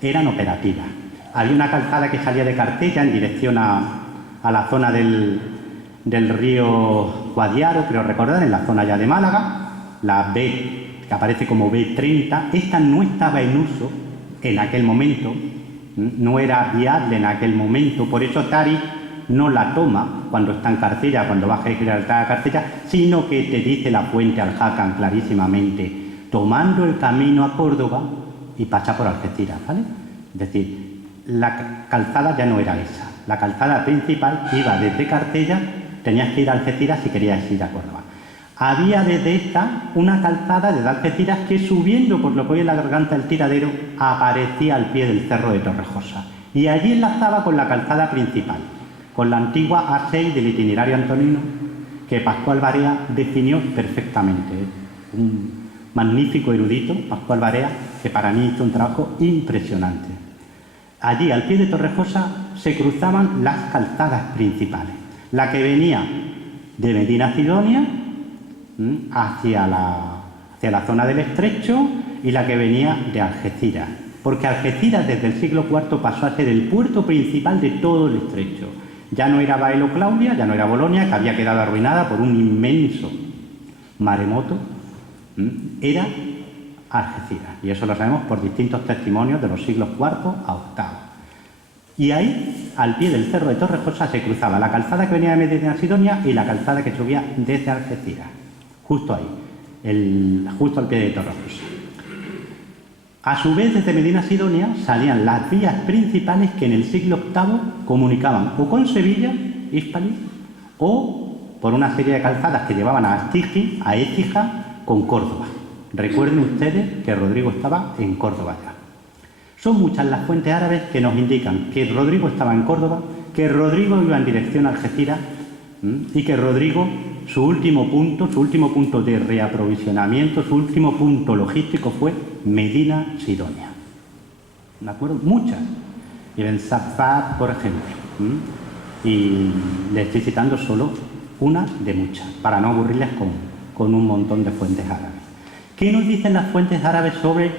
eran operativas. Había una calzada que salía de Cartella en dirección a la zona del río Guadiaro, creo recordar, en la zona ya de Málaga, la B, que aparece como B30, esta no estaba en uso en aquel momento, no era viable en aquel momento, por eso Táriq no la toma cuando está en Cartella, cuando baja de Gibraltar a Cartella, sino que te dice la fuente Al-Hakam clarísimamente, tomando el camino a Córdoba y pasa por Algeciras, ¿vale? Es decir, la calzada ya no era esa. La calzada principal iba desde Cartella, tenías que ir a Algeciras si querías ir a Córdoba. Había desde esta una calzada desde Algeciras que subiendo por lo que hoy es la garganta del Tiradero aparecía al pie del cerro de Torrejosa y allí enlazaba con la calzada principal, con la antigua A6 del itinerario antonino que Pascual Barea definió perfectamente. Un magnífico erudito, Pascual Barea, que para mí hizo un trabajo impresionante. Allí, al pie de Torrejosa, se cruzaban las calzadas principales. La que venía de Medina Sidonia hacia la zona del Estrecho y la que venía de Algeciras. Porque Algeciras desde el siglo IV pasó a ser el puerto principal de todo el Estrecho. Ya no era Baelo Claudia, ya no era Bolonia, que había quedado arruinada por un inmenso maremoto. Era Algeciras. Y eso lo sabemos por distintos testimonios de los siglos IV a VIII. Y ahí, al pie del cerro de Torrejosa, se cruzaba la calzada que venía de Medina Sidonia y la calzada que subía desde Algeciras. Justo ahí, justo al pie de Torrejosa. A su vez, desde Medina Sidonia salían las vías principales que en el siglo VIII comunicaban o con Sevilla, Hispalis, o por una serie de calzadas que llevaban a Astigi, a Écija, con Córdoba. Recuerden ustedes que Rodrigo estaba en Córdoba ya. Son muchas las fuentes árabes que nos indican que Rodrigo estaba en Córdoba, que Rodrigo iba en dirección a Algeciras y que Rodrigo, su último punto de reaprovisionamiento, su último punto logístico fue Medina Sidonia. ¿De acuerdo? Muchas. Ibn Safar, por ejemplo. Y le estoy citando solo una de muchas, para no aburrirles con un montón de fuentes árabes. ¿Qué nos dicen las fuentes árabes sobre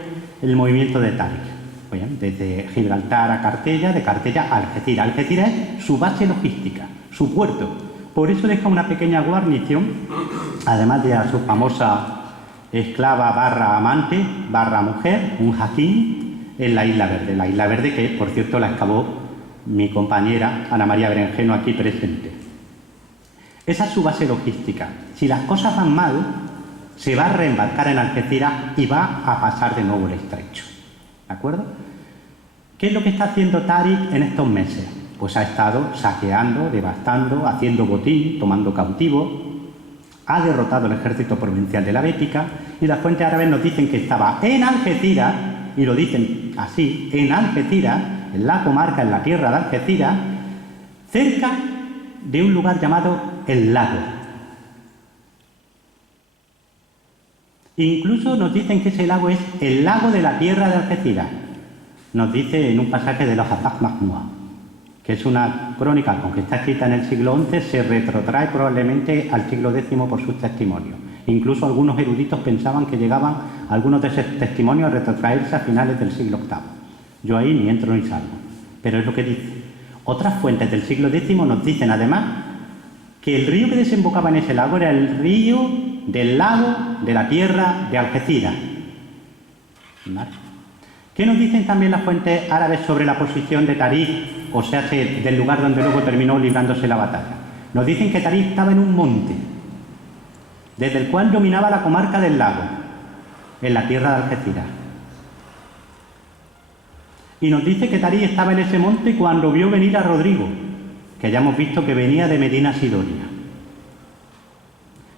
el movimiento de Táriq? Bien, desde Gibraltar a Cartella, de Cartella a Algeciras. Algeciras es su base logística, su puerto. Por eso deja una pequeña guarnición, además de a su famosa esclava barra amante barra mujer, un jaquín, en la Isla Verde. La Isla Verde que, por cierto, la excavó mi compañera Ana María Berenjeno aquí presente. Esa es su base logística. Si las cosas van mal, se va a reembarcar en Algeciras y va a pasar de nuevo el estrecho. ¿De acuerdo? ¿Qué es lo que está haciendo Táriq en estos meses? Pues ha estado saqueando, devastando, haciendo botín, tomando cautivos, ha derrotado el ejército provincial de la Bética y las fuentes árabes nos dicen que estaba en Algeciras, y lo dicen así, en Algeciras, en la comarca, en la tierra de Algeciras, cerca de un lugar llamado El Lago. Incluso nos dicen que ese lago es el lago de la tierra de Algeciras. Nos dice en un pasaje de los Hafaz Mahmud, que es una crónica con que está escrita en el siglo XI, se retrotrae probablemente al siglo X por sus testimonios. Incluso algunos eruditos pensaban que llegaban algunos de esos testimonios a retrotraerse a finales del siglo VIII. Yo ahí ni entro ni salgo, pero es lo que dice. Otras fuentes del siglo X nos dicen además que el río que desembocaba en ese lago era el río del lago de la tierra de Algeciras. ¿Vale? ¿Qué nos dicen también las fuentes árabes sobre la posición de Táriq, o sea, del lugar donde luego terminó librándose la batalla? Nos dicen que Táriq estaba en un monte, desde el cual dominaba la comarca del lago, en la tierra de Algeciras. Y nos dice que Táriq estaba en ese monte cuando vio venir a Rodrigo, que ya hemos visto que venía de Medina Sidonia.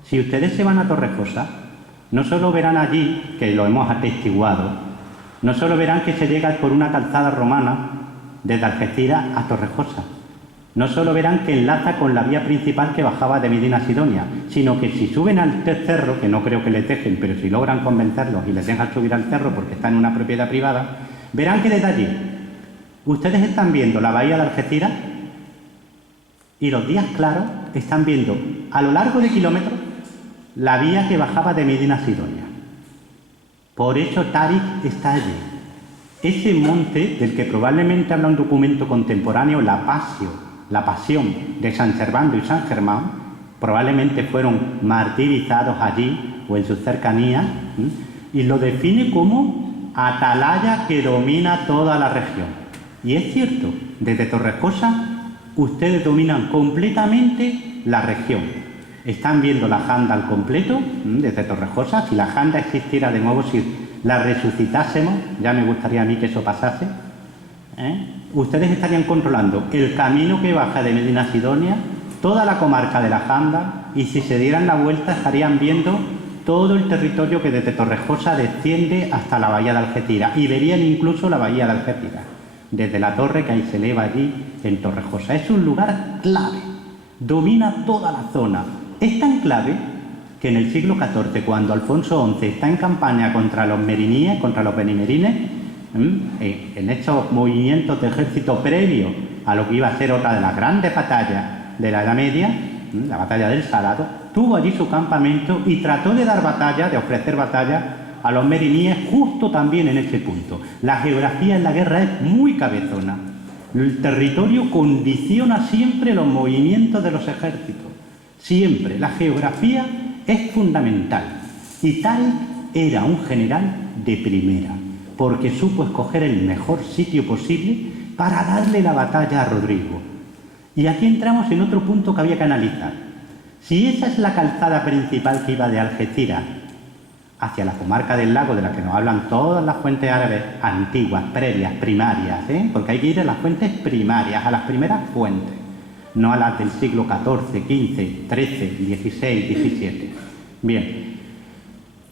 Si ustedes se van a Torrejosa, no solo verán allí, que lo hemos atestiguado, no solo verán que se llega por una calzada romana desde Algeciras a Torrejosa, no solo verán que enlaza con la vía principal que bajaba de Medina Sidonia, sino que si suben al cerro, que no creo que les dejen, pero si logran convencerlos y les dejan subir al cerro porque está en una propiedad privada, verán que desde allí ustedes están viendo la bahía de Algeciras y los días claros están viendo a lo largo de kilómetros la vía que bajaba de Medina Sidonia. Por eso Táriq está allí. Ese monte del que probablemente habla un documento contemporáneo, la Pasión de San Servando y San Germán, probablemente fueron martirizados allí o en sus cercanías, y lo define como atalaya que domina toda la región. Y es cierto, desde Torrejosa ustedes dominan completamente la región. Están viendo la Janda al completo, desde Torrejosa. Si la Janda existiera de nuevo, si la resucitásemos, ya me gustaría a mí que eso pasase, ustedes estarían controlando el camino que baja de Medina Sidonia, toda la comarca de la Janda, y si se dieran la vuelta estarían viendo todo el territorio que desde Torrejosa desciende hasta la bahía de Algeciras, y verían incluso la bahía de Algeciras, desde la torre que ahí se eleva allí en Torrejosa. Es un lugar clave, domina toda la zona. Es tan clave que en el siglo XIV, cuando Alfonso XI está en campaña contra los meriníes, contra los benimerines, en estos movimientos de ejército previo a lo que iba a ser otra de las grandes batallas de la Edad Media, la batalla del Salado, tuvo allí su campamento y trató de dar batalla, de ofrecer batalla a los meriníes justo también en ese punto. La geografía en la guerra es muy cabezona. El territorio condiciona siempre los movimientos de los ejércitos. Siempre. La geografía es fundamental. Y Táriq era un general de primera, porque supo escoger el mejor sitio posible para darle la batalla a Rodrigo. Y aquí entramos en otro punto que había que analizar. Si esa es la calzada principal que iba de Algeciras hacia la comarca del lago, de la que nos hablan todas las fuentes árabes antiguas, previas, primarias, porque hay que ir a las fuentes primarias, a las primeras fuentes, no a las del siglo XIV, XV, XIII, XVI, XVII. Bien,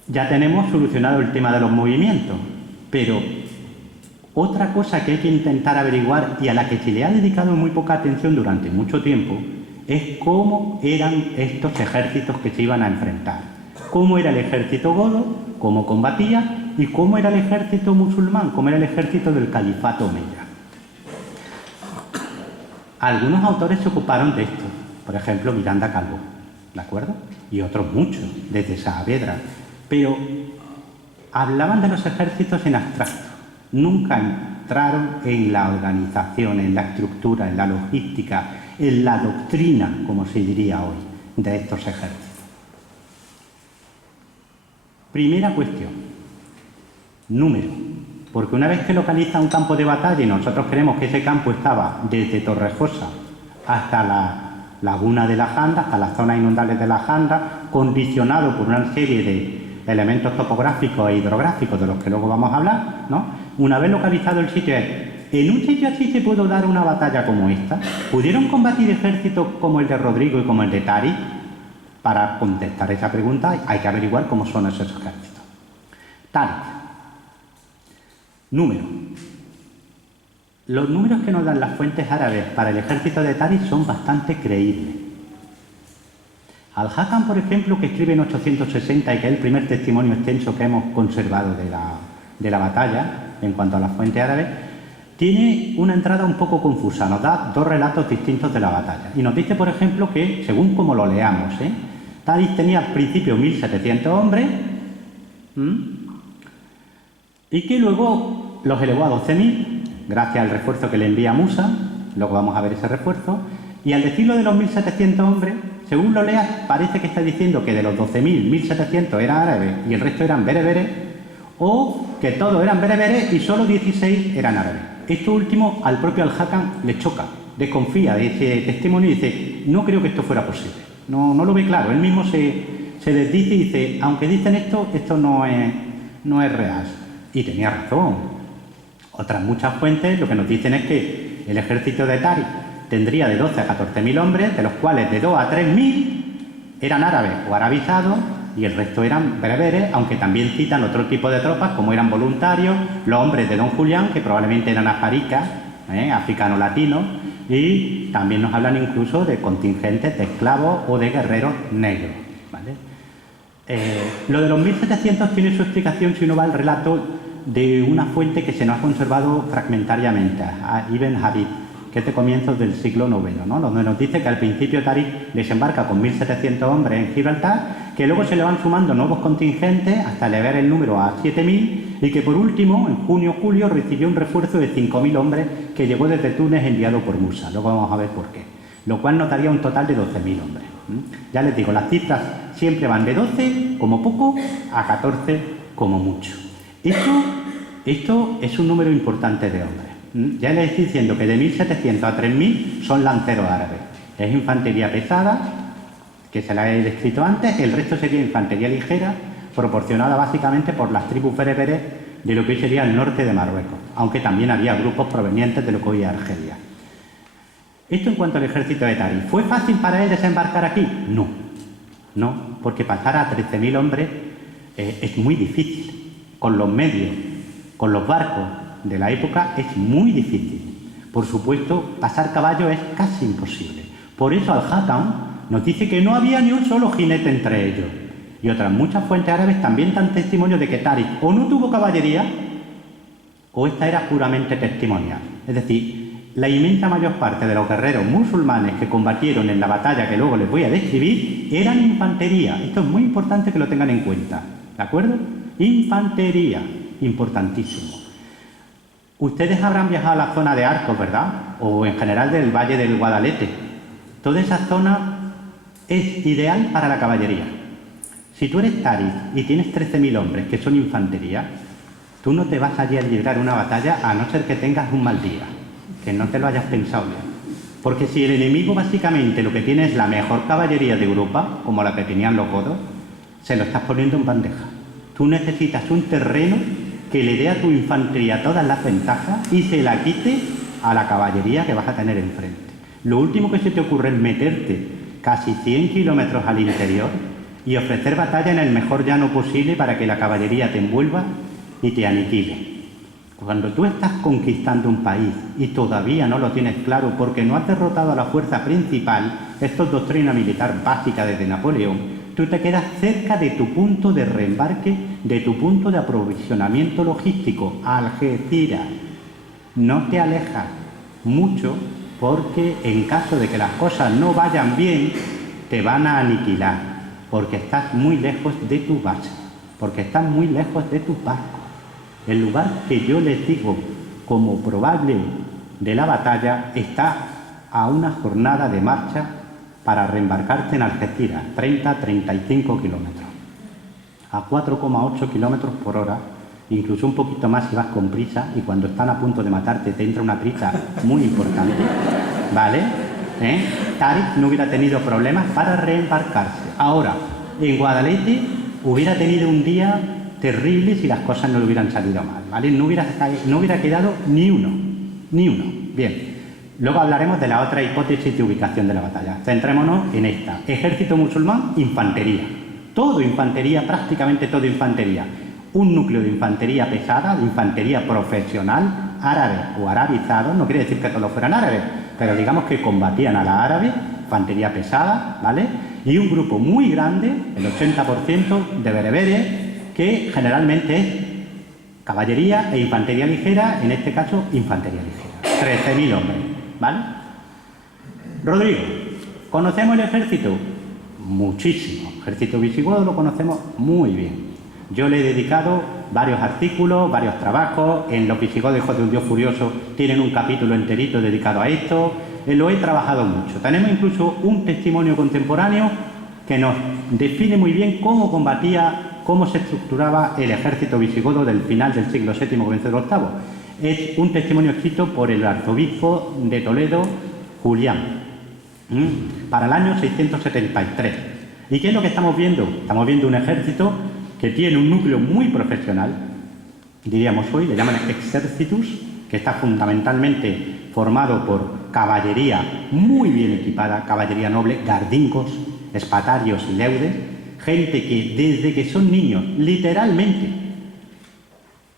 ya tenemos solucionado el tema de los movimientos, pero otra cosa que hay que intentar averiguar y a la que se le ha dedicado muy poca atención durante mucho tiempo es cómo eran estos ejércitos que se iban a enfrentar. Cómo era el ejército godo, cómo combatía y cómo era el ejército musulmán, cómo era el ejército del califato omeya. Algunos autores se ocuparon de esto, por ejemplo Miranda Calvo, ¿de acuerdo? Y otros muchos, desde Saavedra, pero hablaban de los ejércitos en abstracto, nunca entraron en la organización, en la estructura, en la logística, en la doctrina, como se diría hoy, de estos ejércitos. Primera cuestión, número. Porque una vez que localiza un campo de batalla y nosotros creemos que ese campo estaba desde Torrejosa hasta la laguna de la Janda, hasta las zonas inundables de la Janda, condicionado por una serie de elementos topográficos e hidrográficos de los que luego vamos a hablar, ¿no? Una vez localizado el sitio, ¿en un sitio así se pudo dar una batalla como esta? ¿Pudieron combatir ejércitos como el de Rodrigo y como el de Tari? Para contestar esa pregunta hay que averiguar cómo son esos ejércitos. Tari. Número. Los números que nos dan las fuentes árabes para el ejército de Tari son bastante creíbles. Al-Hakam, por ejemplo, que escribe en 860 y que es el primer testimonio extenso que hemos conservado de la batalla, en cuanto a las fuentes árabes, tiene una entrada un poco confusa, nos da dos relatos distintos de la batalla. Y nos dice, por ejemplo, que, según como lo leamos, Taris tenía al principio 1.700 hombres y que luego los elevó a 12.000, gracias al refuerzo que le envía Musa, luego vamos a ver ese refuerzo, y al decirlo de los 1.700 hombres, según lo leas, parece que está diciendo que de los 12.000, 1.700 eran árabes y el resto eran bereberes, o que todos eran bereberes y solo 16 eran árabes. Esto último al propio Al-Hakam le choca, desconfía de ese testimonio y dice, no creo que esto fuera posible, no lo ve claro, él mismo se desdice y dice, aunque dicen esto no es real. Y tenía razón. Otras muchas fuentes lo que nos dicen es que el ejército de Tari tendría de 12 a 14.000 hombres, de los cuales de 2 a 3.000 eran árabes o arabizados y el resto eran bereberes, aunque también citan otro tipo de tropas, como eran voluntarios, los hombres de Don Julián, que probablemente eran afaricas, africano-latinos, y también nos hablan incluso de contingentes de esclavos o de guerreros negros, ¿vale? Lo de los 1.700 tiene su explicación si uno va al relato de una fuente que se nos ha conservado fragmentariamente, a Ibn Habib, que es de comienzos del siglo IX, ¿no? Donde nos dice que al principio Tarik desembarca con 1.700 hombres en Gibraltar, que luego se le van sumando nuevos contingentes hasta elevar el número a 7.000 y que por último, en junio-julio, recibió un refuerzo de 5.000 hombres que llegó desde Túnez enviado por Musa. Luego vamos a ver por qué. Lo cual nos daría un total de 12.000 hombres. Ya les digo, las cifras siempre van de 12 como poco a 14 como mucho. Esto es un número importante de hombres. Ya les estoy diciendo que de 1.700 a 3.000 son lanceros árabes. Es infantería pesada, que se la he descrito antes, el resto sería infantería ligera, proporcionada básicamente por las tribus bereberes de lo que hoy sería el norte de Marruecos, aunque también había grupos provenientes de lo que hoy es Argelia. Esto en cuanto al ejército de Tari. ¿Fue fácil para él desembarcar aquí? No, porque pasar a 13.000 hombres es muy difícil. Con los medios, con los barcos de la época es muy difícil. Por supuesto, pasar caballo es casi imposible. Por eso Al-Hakam nos dice que no había ni un solo jinete entre ellos. Y otras muchas fuentes árabes también dan testimonio de que Tarik o no tuvo caballería o esta era puramente testimonial. Es decir, la inmensa mayor parte de los guerreros musulmanes que combatieron en la batalla que luego les voy a describir eran infantería. Esto es muy importante que lo tengan en cuenta, ¿de acuerdo? Infantería, importantísimo. Ustedes habrán viajado a la zona de Arcos, ¿verdad? O en general del Valle del Guadalete. Toda esa zona es ideal para la caballería. Si tú eres Tarik y tienes 13.000 hombres que son infantería, tú no te vas allí a librar una batalla a no ser que tengas un mal día, que no te lo hayas pensado bien. Porque si el enemigo básicamente lo que tiene es la mejor caballería de Europa, como la que tenían los godos, se lo estás poniendo en bandeja. Tú necesitas un terreno que le dé a tu infantería todas las ventajas y se la quite a la caballería que vas a tener enfrente. Lo último que se te ocurre es meterte casi 100 kilómetros al interior y ofrecer batalla en el mejor llano posible para que la caballería te envuelva y te aniquile. Cuando tú estás conquistando un país y todavía no lo tienes claro porque no has derrotado a la fuerza principal, esto es doctrina militar básica desde Napoleón, tú te quedas cerca de tu punto de reembarque, de tu punto de aprovisionamiento logístico, Algeciras. No te alejas mucho porque en caso de que las cosas no vayan bien, te van a aniquilar, porque estás muy lejos de tu base, porque estás muy lejos de tus barcos. El lugar que yo les digo como probable de la batalla está a una jornada de marcha para reembarcarte en Algeciras, 30-35 kilómetros. a 4,8 kilómetros por hora, incluso un poquito más si vas con prisa, y cuando están a punto de matarte te entra una prisa muy importante, ¿vale? Tariq no hubiera tenido problemas para reembarcarse. Ahora, en Guadalete hubiera tenido un día terrible si las cosas no le hubieran salido mal, ¿vale? No hubiera quedado ni uno. Bien. Luego hablaremos de la otra hipótesis de ubicación de la batalla. Centrémonos en esta. Ejército musulmán, infantería. Todo infantería, prácticamente todo infantería. Un núcleo de infantería pesada, de infantería profesional, árabes o arabizados, no quiere decir que todos fueran árabes, pero digamos que combatían a la árabe, infantería pesada, ¿vale? Y un grupo muy grande, el 80% de bereberes, que generalmente es caballería e infantería ligera, en este caso infantería ligera. 13.000 hombres, ¿vale? Rodrigo, ¿conocemos el ejército? Muchísimo. El ejército visigodo lo conocemos muy bien. Yo le he dedicado varios artículos, varios trabajos. En Los visigodos, hijos de un dios furioso, tienen un capítulo enterito dedicado a esto. Lo he trabajado mucho. Tenemos incluso un testimonio contemporáneo que nos define muy bien cómo combatía, cómo se estructuraba el ejército visigodo del final del siglo VII, comienzo del VIII. Es un testimonio escrito por el arzobispo de Toledo, Julián, para el año 673. ¿Y qué es lo que estamos viendo? Estamos viendo un ejército que tiene un núcleo muy profesional, diríamos hoy, le llaman exércitus, que está fundamentalmente formado por caballería muy bien equipada, caballería noble, gardingos, espatarios y leudes, gente que desde que son niños, literalmente,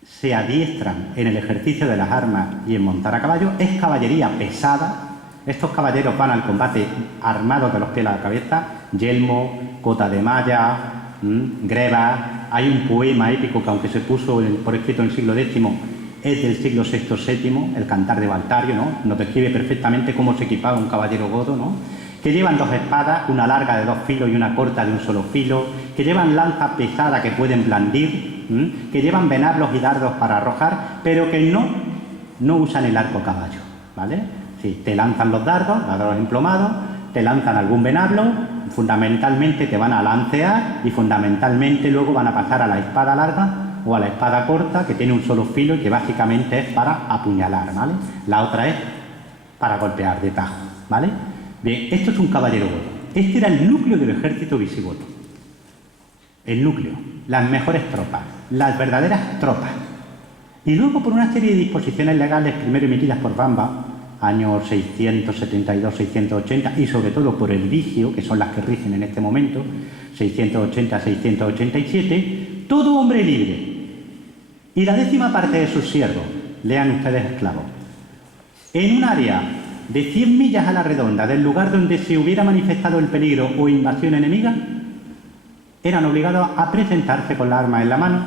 se adiestran en el ejercicio de las armas y en montar a caballo. Es caballería pesada. Estos caballeros van al combate armados de los pies a la cabeza, yelmo, cota de malla, greba. Hay un poema épico que, aunque se puso por escrito en el siglo X, es del siglo VI-VII, el Cantar de Valtario, ¿no? Nos describe perfectamente cómo se equipaba un caballero godo, ¿no? Que llevan dos espadas, una larga de 2 filos y una corta de un solo filo, que llevan lanzas pesadas que pueden blandir, que llevan venablos y dardos para arrojar, pero que no usan el arco a caballo, ¿vale? Sí, te lanzan los dardos emplomados, te lanzan algún venablo, fundamentalmente te van a lancear y fundamentalmente luego van a pasar a la espada larga o a la espada corta, que tiene un solo filo y que básicamente es para apuñalar, ¿vale? La otra es para golpear de tajo, ¿vale? Bien, esto es un caballero godo. Este era el núcleo del ejército visigodo. El núcleo, las mejores tropas, las verdaderas tropas. Y luego, por una serie de disposiciones legales, primero emitidas por Bamba, años 672-680, y sobre todo por el Vigio, que son las que rigen en este momento, 680-687, todo hombre libre. Y la 10ª parte de sus siervos, lean ustedes esclavos, en un área de 100 millas a la redonda del lugar donde se hubiera manifestado el peligro o invasión enemiga, eran obligados a presentarse con la arma en la mano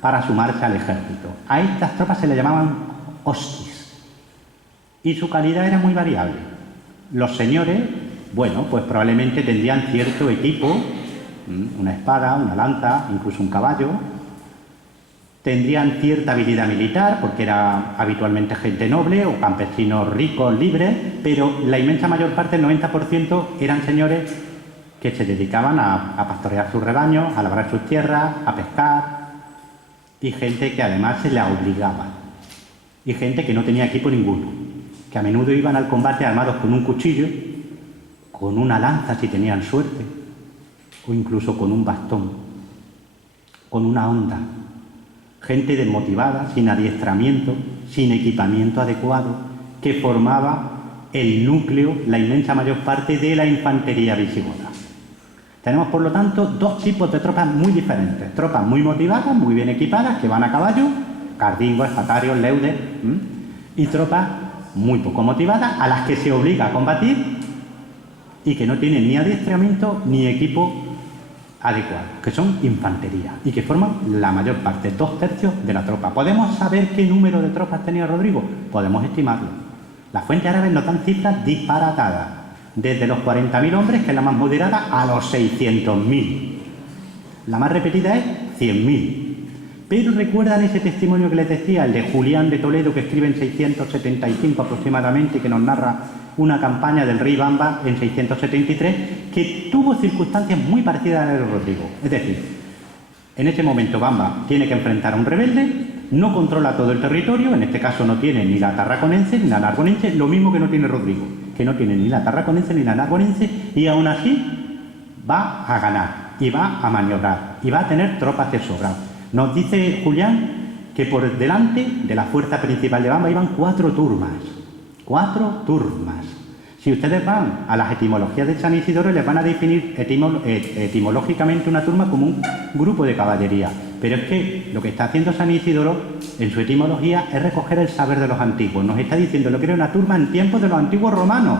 para sumarse al ejército. A estas tropas se le llamaban hostis y su calidad era muy variable. Los señores, bueno, pues probablemente tendrían cierto equipo, una espada, una lanza, incluso un caballo. Tendrían cierta habilidad militar, porque era habitualmente gente noble o campesinos ricos, libres, pero la inmensa mayor parte, el 90%, eran señores que se dedicaban a pastorear sus rebaños, a labrar sus tierras, a pescar, y gente que además se la obligaba, y gente que no tenía equipo ninguno, que a menudo iban al combate armados con un cuchillo, con una lanza si tenían suerte, o incluso con un bastón, con una honda. Gente desmotivada, sin adiestramiento, sin equipamiento adecuado, que formaba el núcleo, la inmensa mayor parte de la infantería visigoda. Tenemos, por lo tanto, dos tipos de tropas muy diferentes. Tropas muy motivadas, muy bien equipadas, que van a caballo, cardingos, espatarios, leudes, y tropas muy poco motivadas, a las que se obliga a combatir y que no tienen ni adiestramiento ni equipo adecuado, que son infantería y que forman la mayor parte, 2/3 de la tropa. ¿Podemos saber qué número de tropas tenía Rodrigo? Podemos estimarlo. Las fuentes árabes nos dan cifras disparatadas, desde los 40.000 hombres, que es la más moderada, a los 600.000. La más repetida es 100.000. Pero recuerdan ese testimonio que les decía, el de Julián de Toledo, que escribe en 675 aproximadamente, que nos narra una campaña del rey Bamba en 673, que tuvo circunstancias muy parecidas a la de Rodrigo. Es decir, En ese momento Bamba tiene que enfrentar a un rebelde, no controla todo el territorio, en este caso no tiene ni la tarraconense ni la narbonense, lo mismo que no tiene Rodrigo, que no tiene ni la tarraconense ni la narbonense, y aún así va a ganar, y va a maniobrar, y va a tener tropas de sobra. Nos dice Julián que por delante de la fuerza principal de Bamba iban 4 turmas. 4 turmas. Si ustedes van a las etimologías de San Isidoro, les van a definir etimológicamente una turma como un grupo de caballería. Pero es que lo que está haciendo San Isidoro en su etimología es recoger el saber de los antiguos. Nos está diciendo lo que era una turma en tiempos de los antiguos romanos.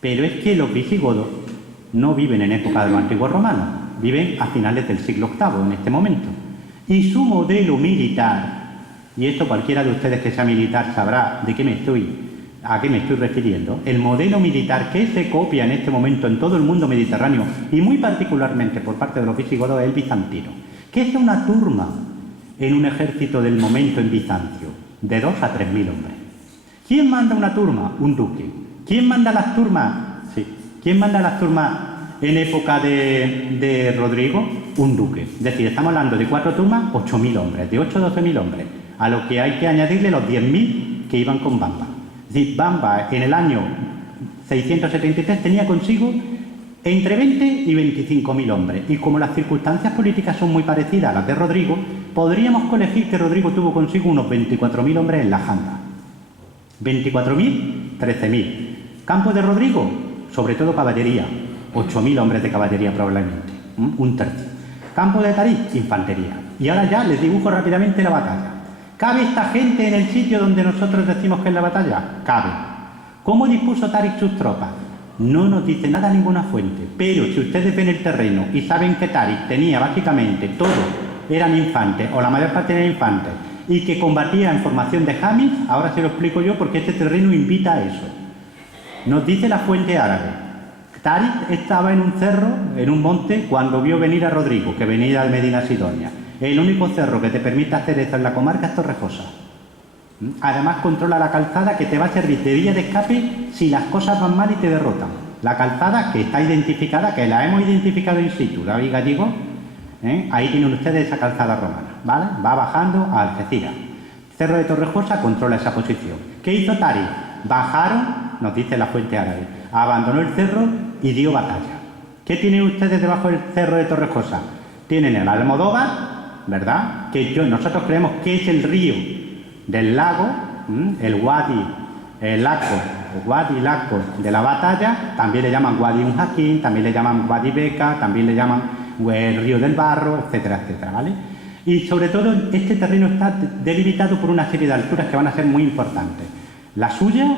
Pero es que los visigodos no viven en época de los antiguos romanos, viven a finales del siglo VIII en este momento. Y su modelo militar, y esto cualquiera de ustedes que sea militar sabrá a qué me estoy refiriendo, el modelo militar que se copia en este momento en todo el mundo mediterráneo y muy particularmente por parte de los visigodos es el bizantino. ¿Qué es una turma en un ejército del momento en Bizancio? De 2 a 3.000 hombres. ¿Quién manda una turma? Un duque. ¿Quién manda las turmas? Sí. ¿Quién manda las turmas en época de Rodrigo? Un duque. Es decir, estamos hablando de 4 turmas, 8.000 hombres, de 8 a 12.000 hombres, a lo que hay que añadirle los 10.000 que iban con Bamba. Es decir, Bamba en el año 673 tenía consigo entre 20 y 25.000 hombres, y como las circunstancias políticas son muy parecidas a las de Rodrigo, podríamos colegir que Rodrigo tuvo consigo unos 24.000 hombres en la janda. 24.000, 13.000. Campo de Rodrigo, sobre todo caballería, 8.000 hombres de caballería probablemente, un tercio. Campo de Tarik, infantería. Y ahora ya les dibujo rápidamente la batalla. ¿Cabe esta gente en el sitio donde nosotros decimos que es la batalla? Cabe. ¿Cómo dispuso Tarik sus tropas? No nos dice nada ninguna fuente, pero si ustedes ven el terreno y saben que Tarik tenía básicamente todo, eran infantes, o la mayor parte eran infantes, y que combatía en formación de Jamis, ahora se lo explico yo porque este terreno invita a eso. Nos dice la fuente árabe, Tarik estaba en un cerro, en un monte, cuando vio venir a Rodrigo, que venía de Medina Sidonia. El único cerro que te permite hacer esto en la comarca es Torrejosa. Además controla la calzada que te va a servir de vía de escape si las cosas van mal y te derrotan. La calzada que está identificada, que la hemos identificado in situ, David Gallego, ahí tienen ustedes esa calzada romana, ¿vale? Va bajando a Algeciras. Cerro de Torrejosa controla esa posición. ¿Qué hizo Tarik? Bajaron, nos dice la fuente árabe, abandonó el cerro y dio batalla. ¿Qué tienen ustedes debajo del cerro de Torrejosa? Tienen el Almodóvar, ¿verdad? Que nosotros creemos que es el río del lago, el Wadi, el Laco de la batalla, también le llaman Wadi Unhakim, también le llaman Wadi Beca, también le llaman el río del barro, etcétera, etcétera, ¿vale? Y sobre todo este terreno está delimitado por una serie de alturas que van a ser muy importantes. La suya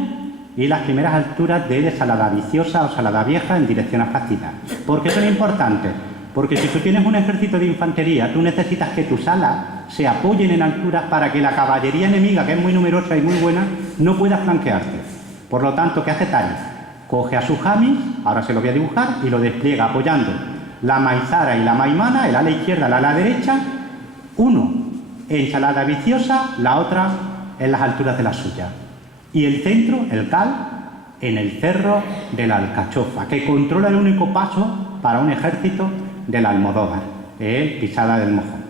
y las primeras alturas de Salada Viciosa o Salada Vieja en dirección a Facina. ¿Por qué son importantes? Porque si tú tienes un ejército de infantería, tú necesitas que tus alas se apoyen en alturas para que la caballería enemiga, que es muy numerosa y muy buena, no pueda flanquearte. Por lo tanto, ¿qué hace Tarik? Coge a sus jamis, ahora se lo voy a dibujar, y lo despliega apoyando la maizara y la maimana, el ala izquierda, el ala derecha, uno en Salada Viciosa, la otra en las alturas de la suya. Y el centro, el cal, en el cerro de la Alcachofa, que controla el único paso para un ejército del Almodóvar, Pisada del Mojón.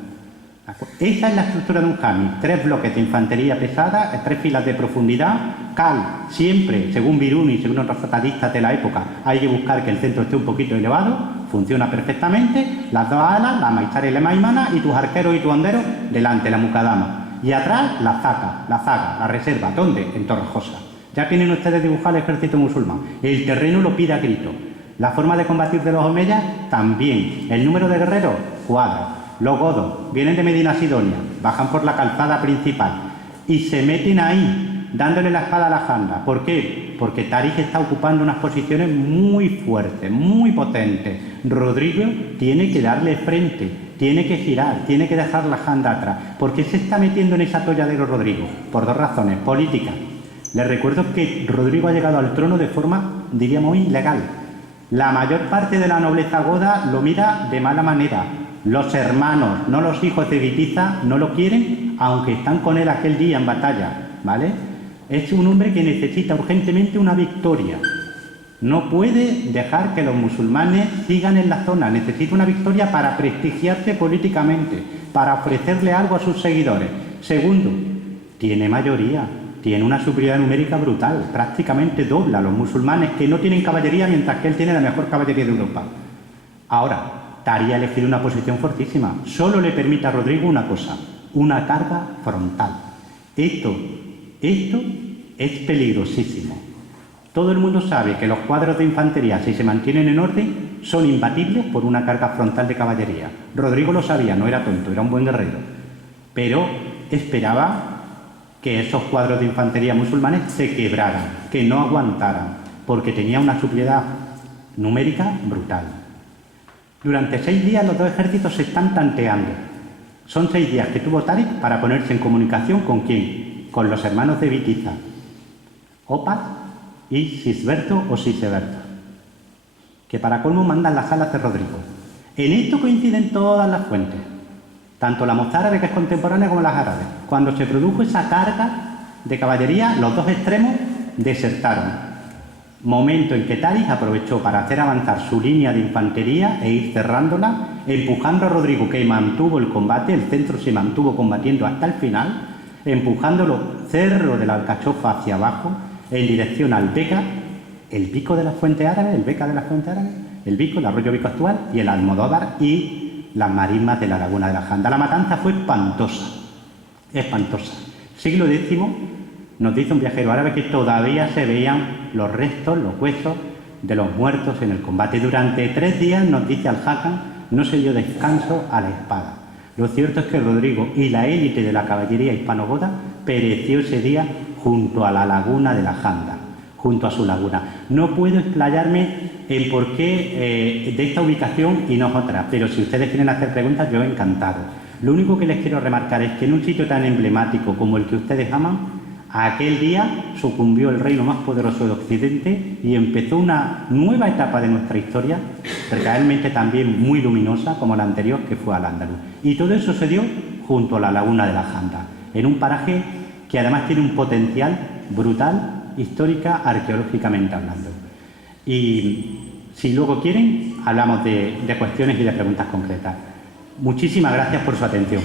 Esa es la estructura de un jami, 3 bloques de infantería pesada, 3 filas de profundidad, cal, siempre, según Biruni y según otros tratadistas de la época, hay que buscar que el centro esté un poquito elevado, funciona perfectamente, las 2 alas, la maizara y la maimana, y tus arqueros y tus honderos delante, la mucadama. Y atrás, la zaga, la reserva. ¿Dónde? En Torrejosa. Ya tienen ustedes dibujado el ejército musulmán. El terreno lo pide a grito. La forma de combatir de los omeyas, también. El número de guerreros, cuadra. Los godos vienen de Medina Sidonia, bajan por la calzada principal y se meten ahí, dándole la espada a la janda. ¿Por qué? Porque Tarik está ocupando unas posiciones muy fuertes, muy potentes. Rodrigo tiene que darle frente, tiene que girar, tiene que dejar la janda atrás. ¿Por qué se está metiendo en ese atolladero Rodrigo? Por 2 razones. Políticas. Les recuerdo que Rodrigo ha llegado al trono de forma, diríamos, ilegal. La mayor parte de la nobleza goda lo mira de mala manera. Los hermanos, no los hijos de Vitiza, no lo quieren, aunque están con él aquel día en batalla, ¿vale? Es un hombre que necesita urgentemente una victoria. No puede dejar que los musulmanes sigan en la zona. Necesita una victoria para prestigiarse políticamente, para ofrecerle algo a sus seguidores. Segundo, tiene mayoría, tiene una superioridad numérica brutal, prácticamente dobla a los musulmanes que no tienen caballería, mientras que él tiene la mejor caballería de Europa. Ahora, Tari ha elegido una posición fortísima. Solo le permite a Rodrigo una cosa, una carga frontal. Esto es peligrosísimo. Todo el mundo sabe que los cuadros de infantería, si se mantienen en orden, son imbatibles por una carga frontal de caballería. Rodrigo lo sabía, no era tonto, era un buen guerrero. Pero esperaba que esos cuadros de infantería musulmanes se quebraran, que no aguantaran, porque tenía una superioridad numérica brutal. Durante 6 días los dos ejércitos se están tanteando. Son 6 días que tuvo Tarik para ponerse en comunicación ¿con quién? Con los hermanos de Bitiza, Opas y Sisberto o Siseberto, que para colmo mandan las alas de Rodrigo. En esto coinciden todas las fuentes, tanto la mozárabe, que es contemporánea, como las árabes. Cuando se produjo esa carga de caballería, los dos extremos desertaron. Momento en que Tarik aprovechó para hacer avanzar su línea de infantería e ir cerrándola, empujando a Rodrigo, que mantuvo el combate, el centro se mantuvo combatiendo hasta el final, empujándolo cerro de la Alcachofa hacia abajo, en dirección al Beca, el Bico de la Fuente Árabe, el Beca de la Fuente Árabe, el Bico, el arroyo Bico actual, y el Almodóvar y las marismas de la laguna de la Janda. La matanza fue espantosa, espantosa. Siglo X nos dice un viajero árabe que todavía se veían los restos, los huesos de los muertos en el combate. Durante 3 días, nos dice Al-Hakam, no se dio descanso a la espada. Lo cierto es que Rodrigo y la élite de la caballería hispanogoda pereció ese día junto a la laguna de la Janda, junto a su laguna. No puedo explayarme en por qué de esta ubicación y no otra, pero si ustedes quieren hacer preguntas, yo encantado. Lo único que les quiero remarcar es que en un sitio tan emblemático como el que ustedes aman, aquel día sucumbió el reino más poderoso de Occidente y empezó una nueva etapa de nuestra historia, realmente también muy luminosa como la anterior, que fue Al-Ándalus. Y todo eso se dio junto a la laguna de la Janda, en un paraje que además tiene un potencial brutal, histórica, arqueológicamente hablando. Y si luego quieren, hablamos de cuestiones y de preguntas concretas. Muchísimas gracias por su atención.